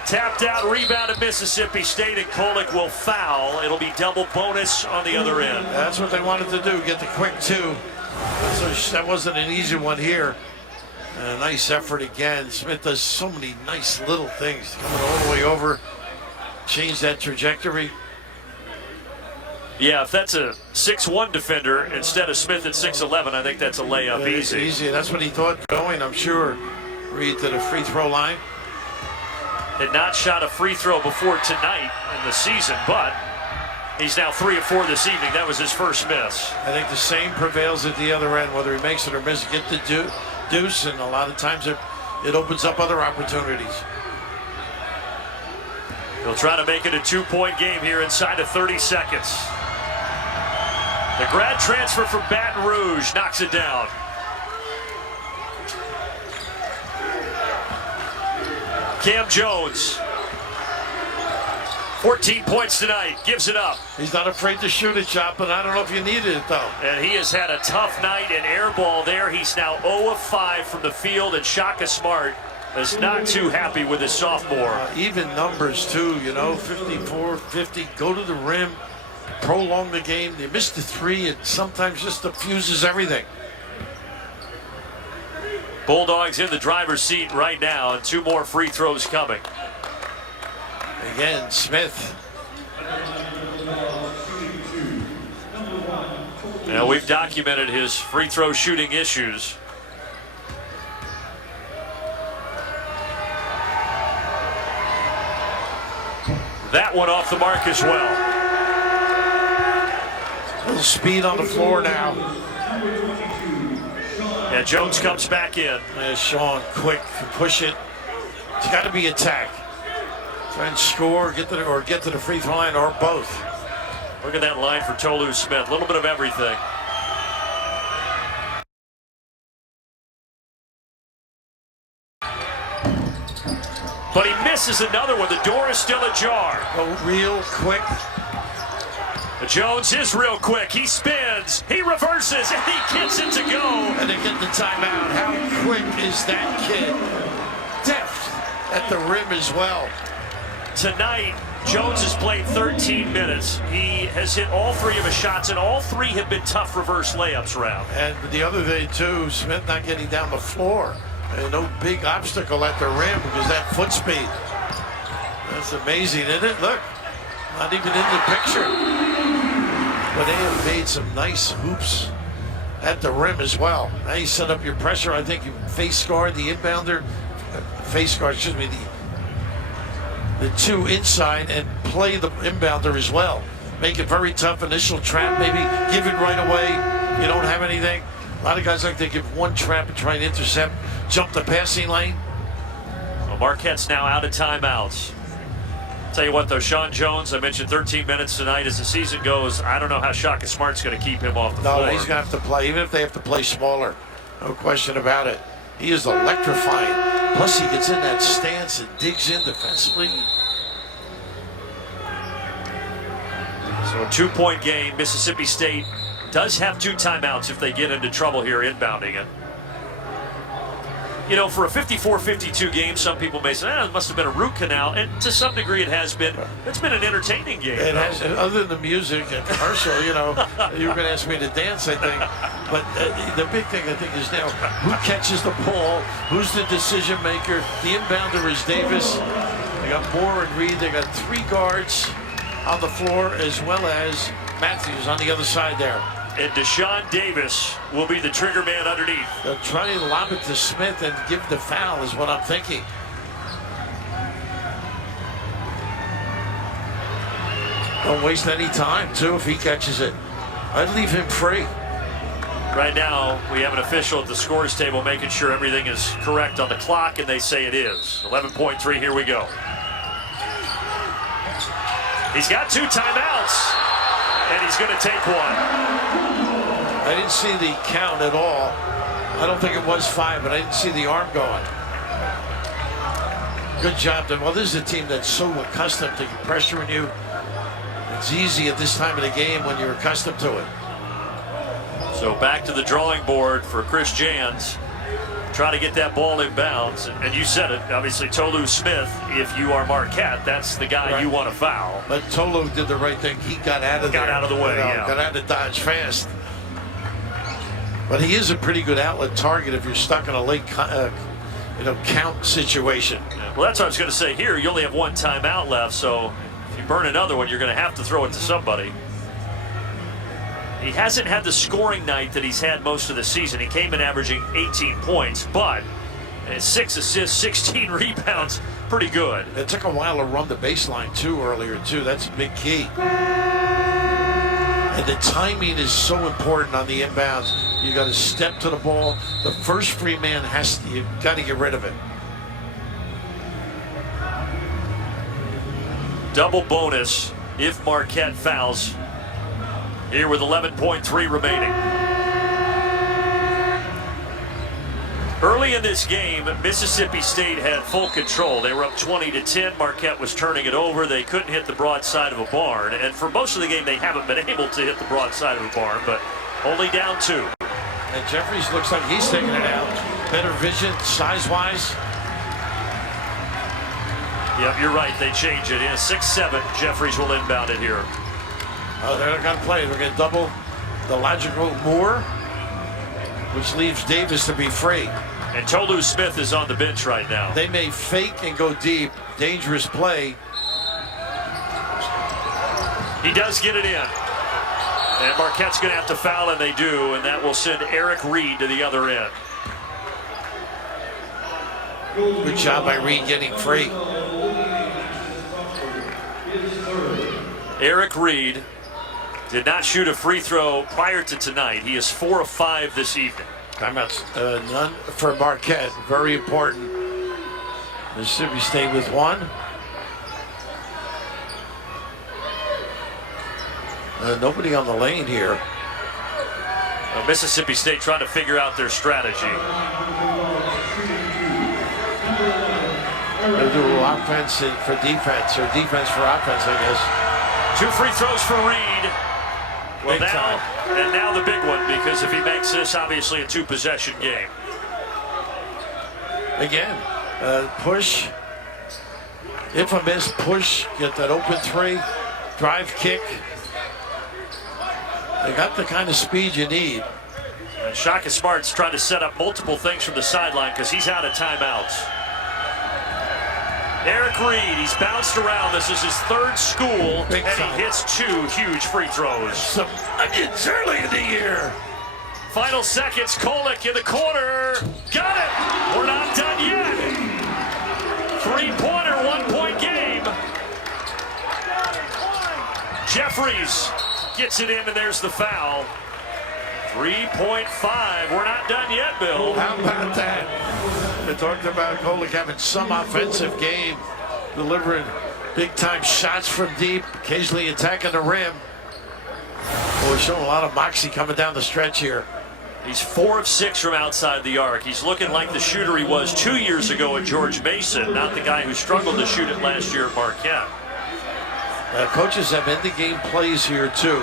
Tapped out, rebounded Mississippi State, and Kolek will foul. It'll be double bonus on the other end. That's what they wanted to do, get the quick 2. So that wasn't an easy one here. And a nice effort again. Smith does so many nice little things. Coming all the way over, change that trajectory. Yeah, if that's a 6'1" defender instead of Smith at 6'11", I think that's a layup easy. Easy, that's what he thought going, I'm sure. Reed to the free throw line. Had not shot a free throw before tonight in the season, but he's now 3 of 4 this evening. That was his first miss. I think the same prevails at the other end, whether he makes it or misses. Get the deuce, and a lot of times it opens up other opportunities. He'll try to make it a 2-point game here inside of 30 seconds. The grad transfer from Baton Rouge knocks it down. Cam Jones, 14 points tonight, gives it up. He's not afraid to shoot it, Chop, but I don't know if you needed it, though. And he has had a tough night, and air ball there. He's now 0 of 5 from the field, and Shaka Smart is not too happy with his sophomore. Even numbers, too, 54, 50, go to the rim, prolong the game. They missed the 3, and sometimes just diffuses everything. Bulldogs in the driver's seat right now, and 2 more free throws coming. Again, Smith. Now, we've documented his free throw shooting issues. That one off the mark as well. A little speed on the floor now. Yeah, Jones comes back in. Sean, quick, push it. It's got to be attack. Try and score, get to the free throw line, or both. Look at that line for Tolu Smith. A little bit of everything. But he misses another one. The door is still ajar. Oh, real quick. Jones is real quick. He spins. He reverses, and he gets it to go. And they get the timeout. How quick is that kid? Deft at the rim as well. Tonight, Jones has played 13 minutes. He has hit all 3 of his shots, and all 3 have been tough reverse layups, Round. And the other thing, too, Smith not getting down the floor. And no big obstacle at the rim because that foot speed. That's amazing, isn't it? Look, not even in the picture. But they have made some nice hoops at the rim as well. Now you set up your pressure. I think you face guard the inbounder, the 2 inside and play the inbounder as well. Make it very tough. Initial trap, maybe give it right away. You don't have anything. A lot of guys like to give 1 trap and try and intercept, jump the passing lane. Well, Marquette's now out of timeouts. Tell you what, though, Sean Jones, I mentioned 13 minutes tonight. As the season goes, I don't know how Shaka Smart's going to keep him off the floor. No, he's going to have to play, even if they have to play smaller. No question about it. He is electrifying. Plus, he gets in that stance and digs in defensively. So a 2-point game. Mississippi State does have 2 timeouts if they get into trouble here inbounding it. You know, for a 54-52 game, some people may say, it must have been a root canal. And to some degree it has been. It's been an entertaining game. It has, other than the music and commercial, you know, you were going to ask me to dance, I think. But the big thing, I think, is now who catches the ball, who's the decision maker. The inbounder is Davis. They got Moore and Reed. They got 3 guards on the floor as well as Matthews on the other side there. And Deshaun Davis will be the trigger man underneath. They'll try to lob it to Smith and give the foul is what I'm thinking. Don't waste any time, too, if he catches it. I'd leave him free. Right now, we have an official at the scores table making sure everything is correct on the clock, and they say it is. 11.3, here we go. He's got 2 timeouts, and he's going to take one. I didn't see the count at all. I don't think it was 5, but I didn't see the arm going. Good job. Well, this is a team that's so accustomed to pressuring you. It's easy at this time of the game when you're accustomed to it. So back to the drawing board for Chris Jans. Try to get that ball in bounds. And you said it, obviously, Tolu Smith, if you are Marquette, that's the guy you want to foul. But Tolu did the right thing. He got out of there. Got out of the way, yeah. Got out of Dodge fast. But he is a pretty good outlet target if you're stuck in a late count situation. Well, that's what I was going to say here. You only have 1 timeout left, so if you burn another one, you're going to have to throw it to somebody. He hasn't had the scoring night that he's had most of the season. He came in averaging 18 points, but 6 assists, 16 rebounds, pretty good. It took a while to run the baseline, too, earlier, too. That's a big key. And the timing is so important on the inbounds. You got to step to the ball. The first free man you've got to get rid of it. Double bonus if Marquette fouls here with 11.3 remaining. Early in this game, Mississippi State had full control. They were up 20-10. Marquette was turning it over. They couldn't hit the broadside of a barn. And for most of the game, they haven't been able to hit the broadside of a barn, but only down 2. And Jeffries looks like he's taking it out. Better vision, size-wise. Yep, you're right. They change it. Yeah, 6-7. Jeffries will inbound it here. Oh, they're not going to play. They're going to double the logical Moore, which leaves Davis to be free. And Tolu Smith is on the bench right now. They may fake and go deep. Dangerous play. He does get it in. And Marquette's going to have to foul, and they do, and that will send Eric Reed to the other end. Good job by Reed getting free. Eric Reed did not shoot a free throw prior to tonight. He is 4 of 5 this evening. Timeouts. None for Marquette. Very important. Mississippi State with 1. Nobody on the lane here. Mississippi State trying to figure out their strategy. They'll do offense for defense, or defense for offense, I guess. 2 free throws for Reed. Well, Big time. and now the big one, because if he makes this, obviously a 2-possession game. Again, push. If a miss, push. Get that open 3. Drive kick. They got the kind of speed you need. And Shaka Smart's trying to set up multiple things from the sideline because he's out of timeouts. Eric Reed, he's bounced around. This is his 3rd school, Big and time. he hits 2 huge free throws. Some onions early in the year. Final seconds, Kolick in the corner. Got it! We're not done yet. 3-pointer, 1-point game. Jeffries gets it in, and there's the foul. 3.5. We're not done yet, Bill. How about that? They talked about Kolick having some offensive game, delivering big-time shots from deep, occasionally attacking the rim. Well, we're showing a lot of moxie coming down the stretch here. He's 4 of 6 from outside the arc. He's looking like the shooter he was 2 years ago at George Mason, not the guy who struggled to shoot it last year at Marquette. Coaches have end-of-game plays here, too.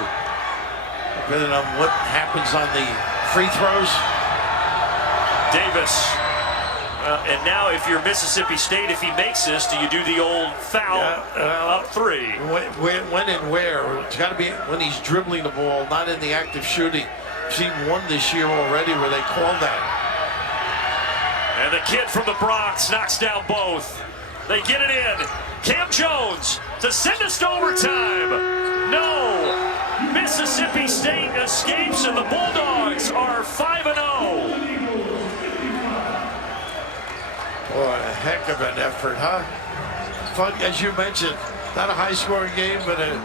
Depending on what happens on the free throws. Davis. And now if you're Mississippi State, if he makes this, do you do the old foul up 3? When and where? It's got to be when he's dribbling the ball, not in the act of shooting. I've seen one this year already where they called that. And the kid from the Bronx knocks down both. They get it in. Cam Jones to send us to overtime. No. Mississippi State escapes, and the Bulldogs are 5-0. Boy, a heck of an effort, huh? Fun, as you mentioned, not a high-scoring game, but a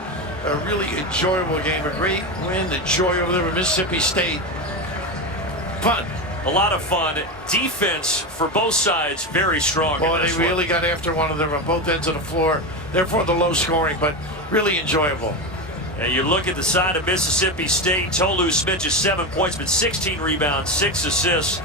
really enjoyable game. A great win, the joy over there with Mississippi State. Fun. A lot of fun. Defense for both sides very strong. Boy, they really got after one of them on both ends of the floor. Therefore, the low scoring, but really enjoyable. And you look at the side of Mississippi State, Tolu Smith just 7 points, but 16 rebounds, 6 assists.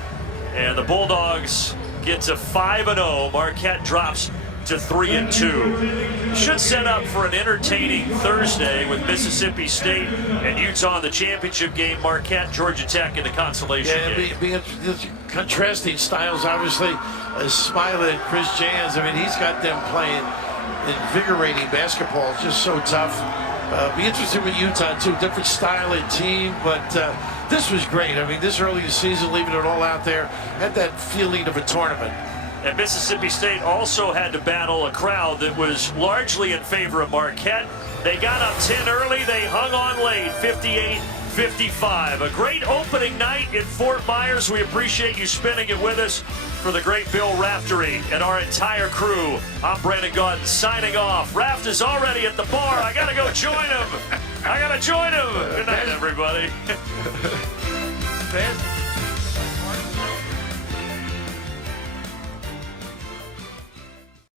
And the Bulldogs get to 5-0. Marquette drops to 3-2. Should set up for an entertaining Thursday with Mississippi State and Utah in the championship game. Marquette, Georgia Tech in the consolation game. Being contrasting styles, obviously. Smiley and Chris Jans, I mean, he's got them playing invigorating basketball. It's just so tough. Be interested with Utah, too. Different style and team, but this was great. I mean, this early in the season, leaving it all out there, had that feeling of a tournament. And Mississippi State also had to battle a crowd that was largely in favor of Marquette. They got up 10 early. They hung on late, 58-55. A great opening night in Fort Myers. We appreciate you spending it with us. For the great Bill Raftery and our entire crew, I'm Brandon Gaudin signing off. Raft is already at the bar. I got to go join him. Good night, everybody.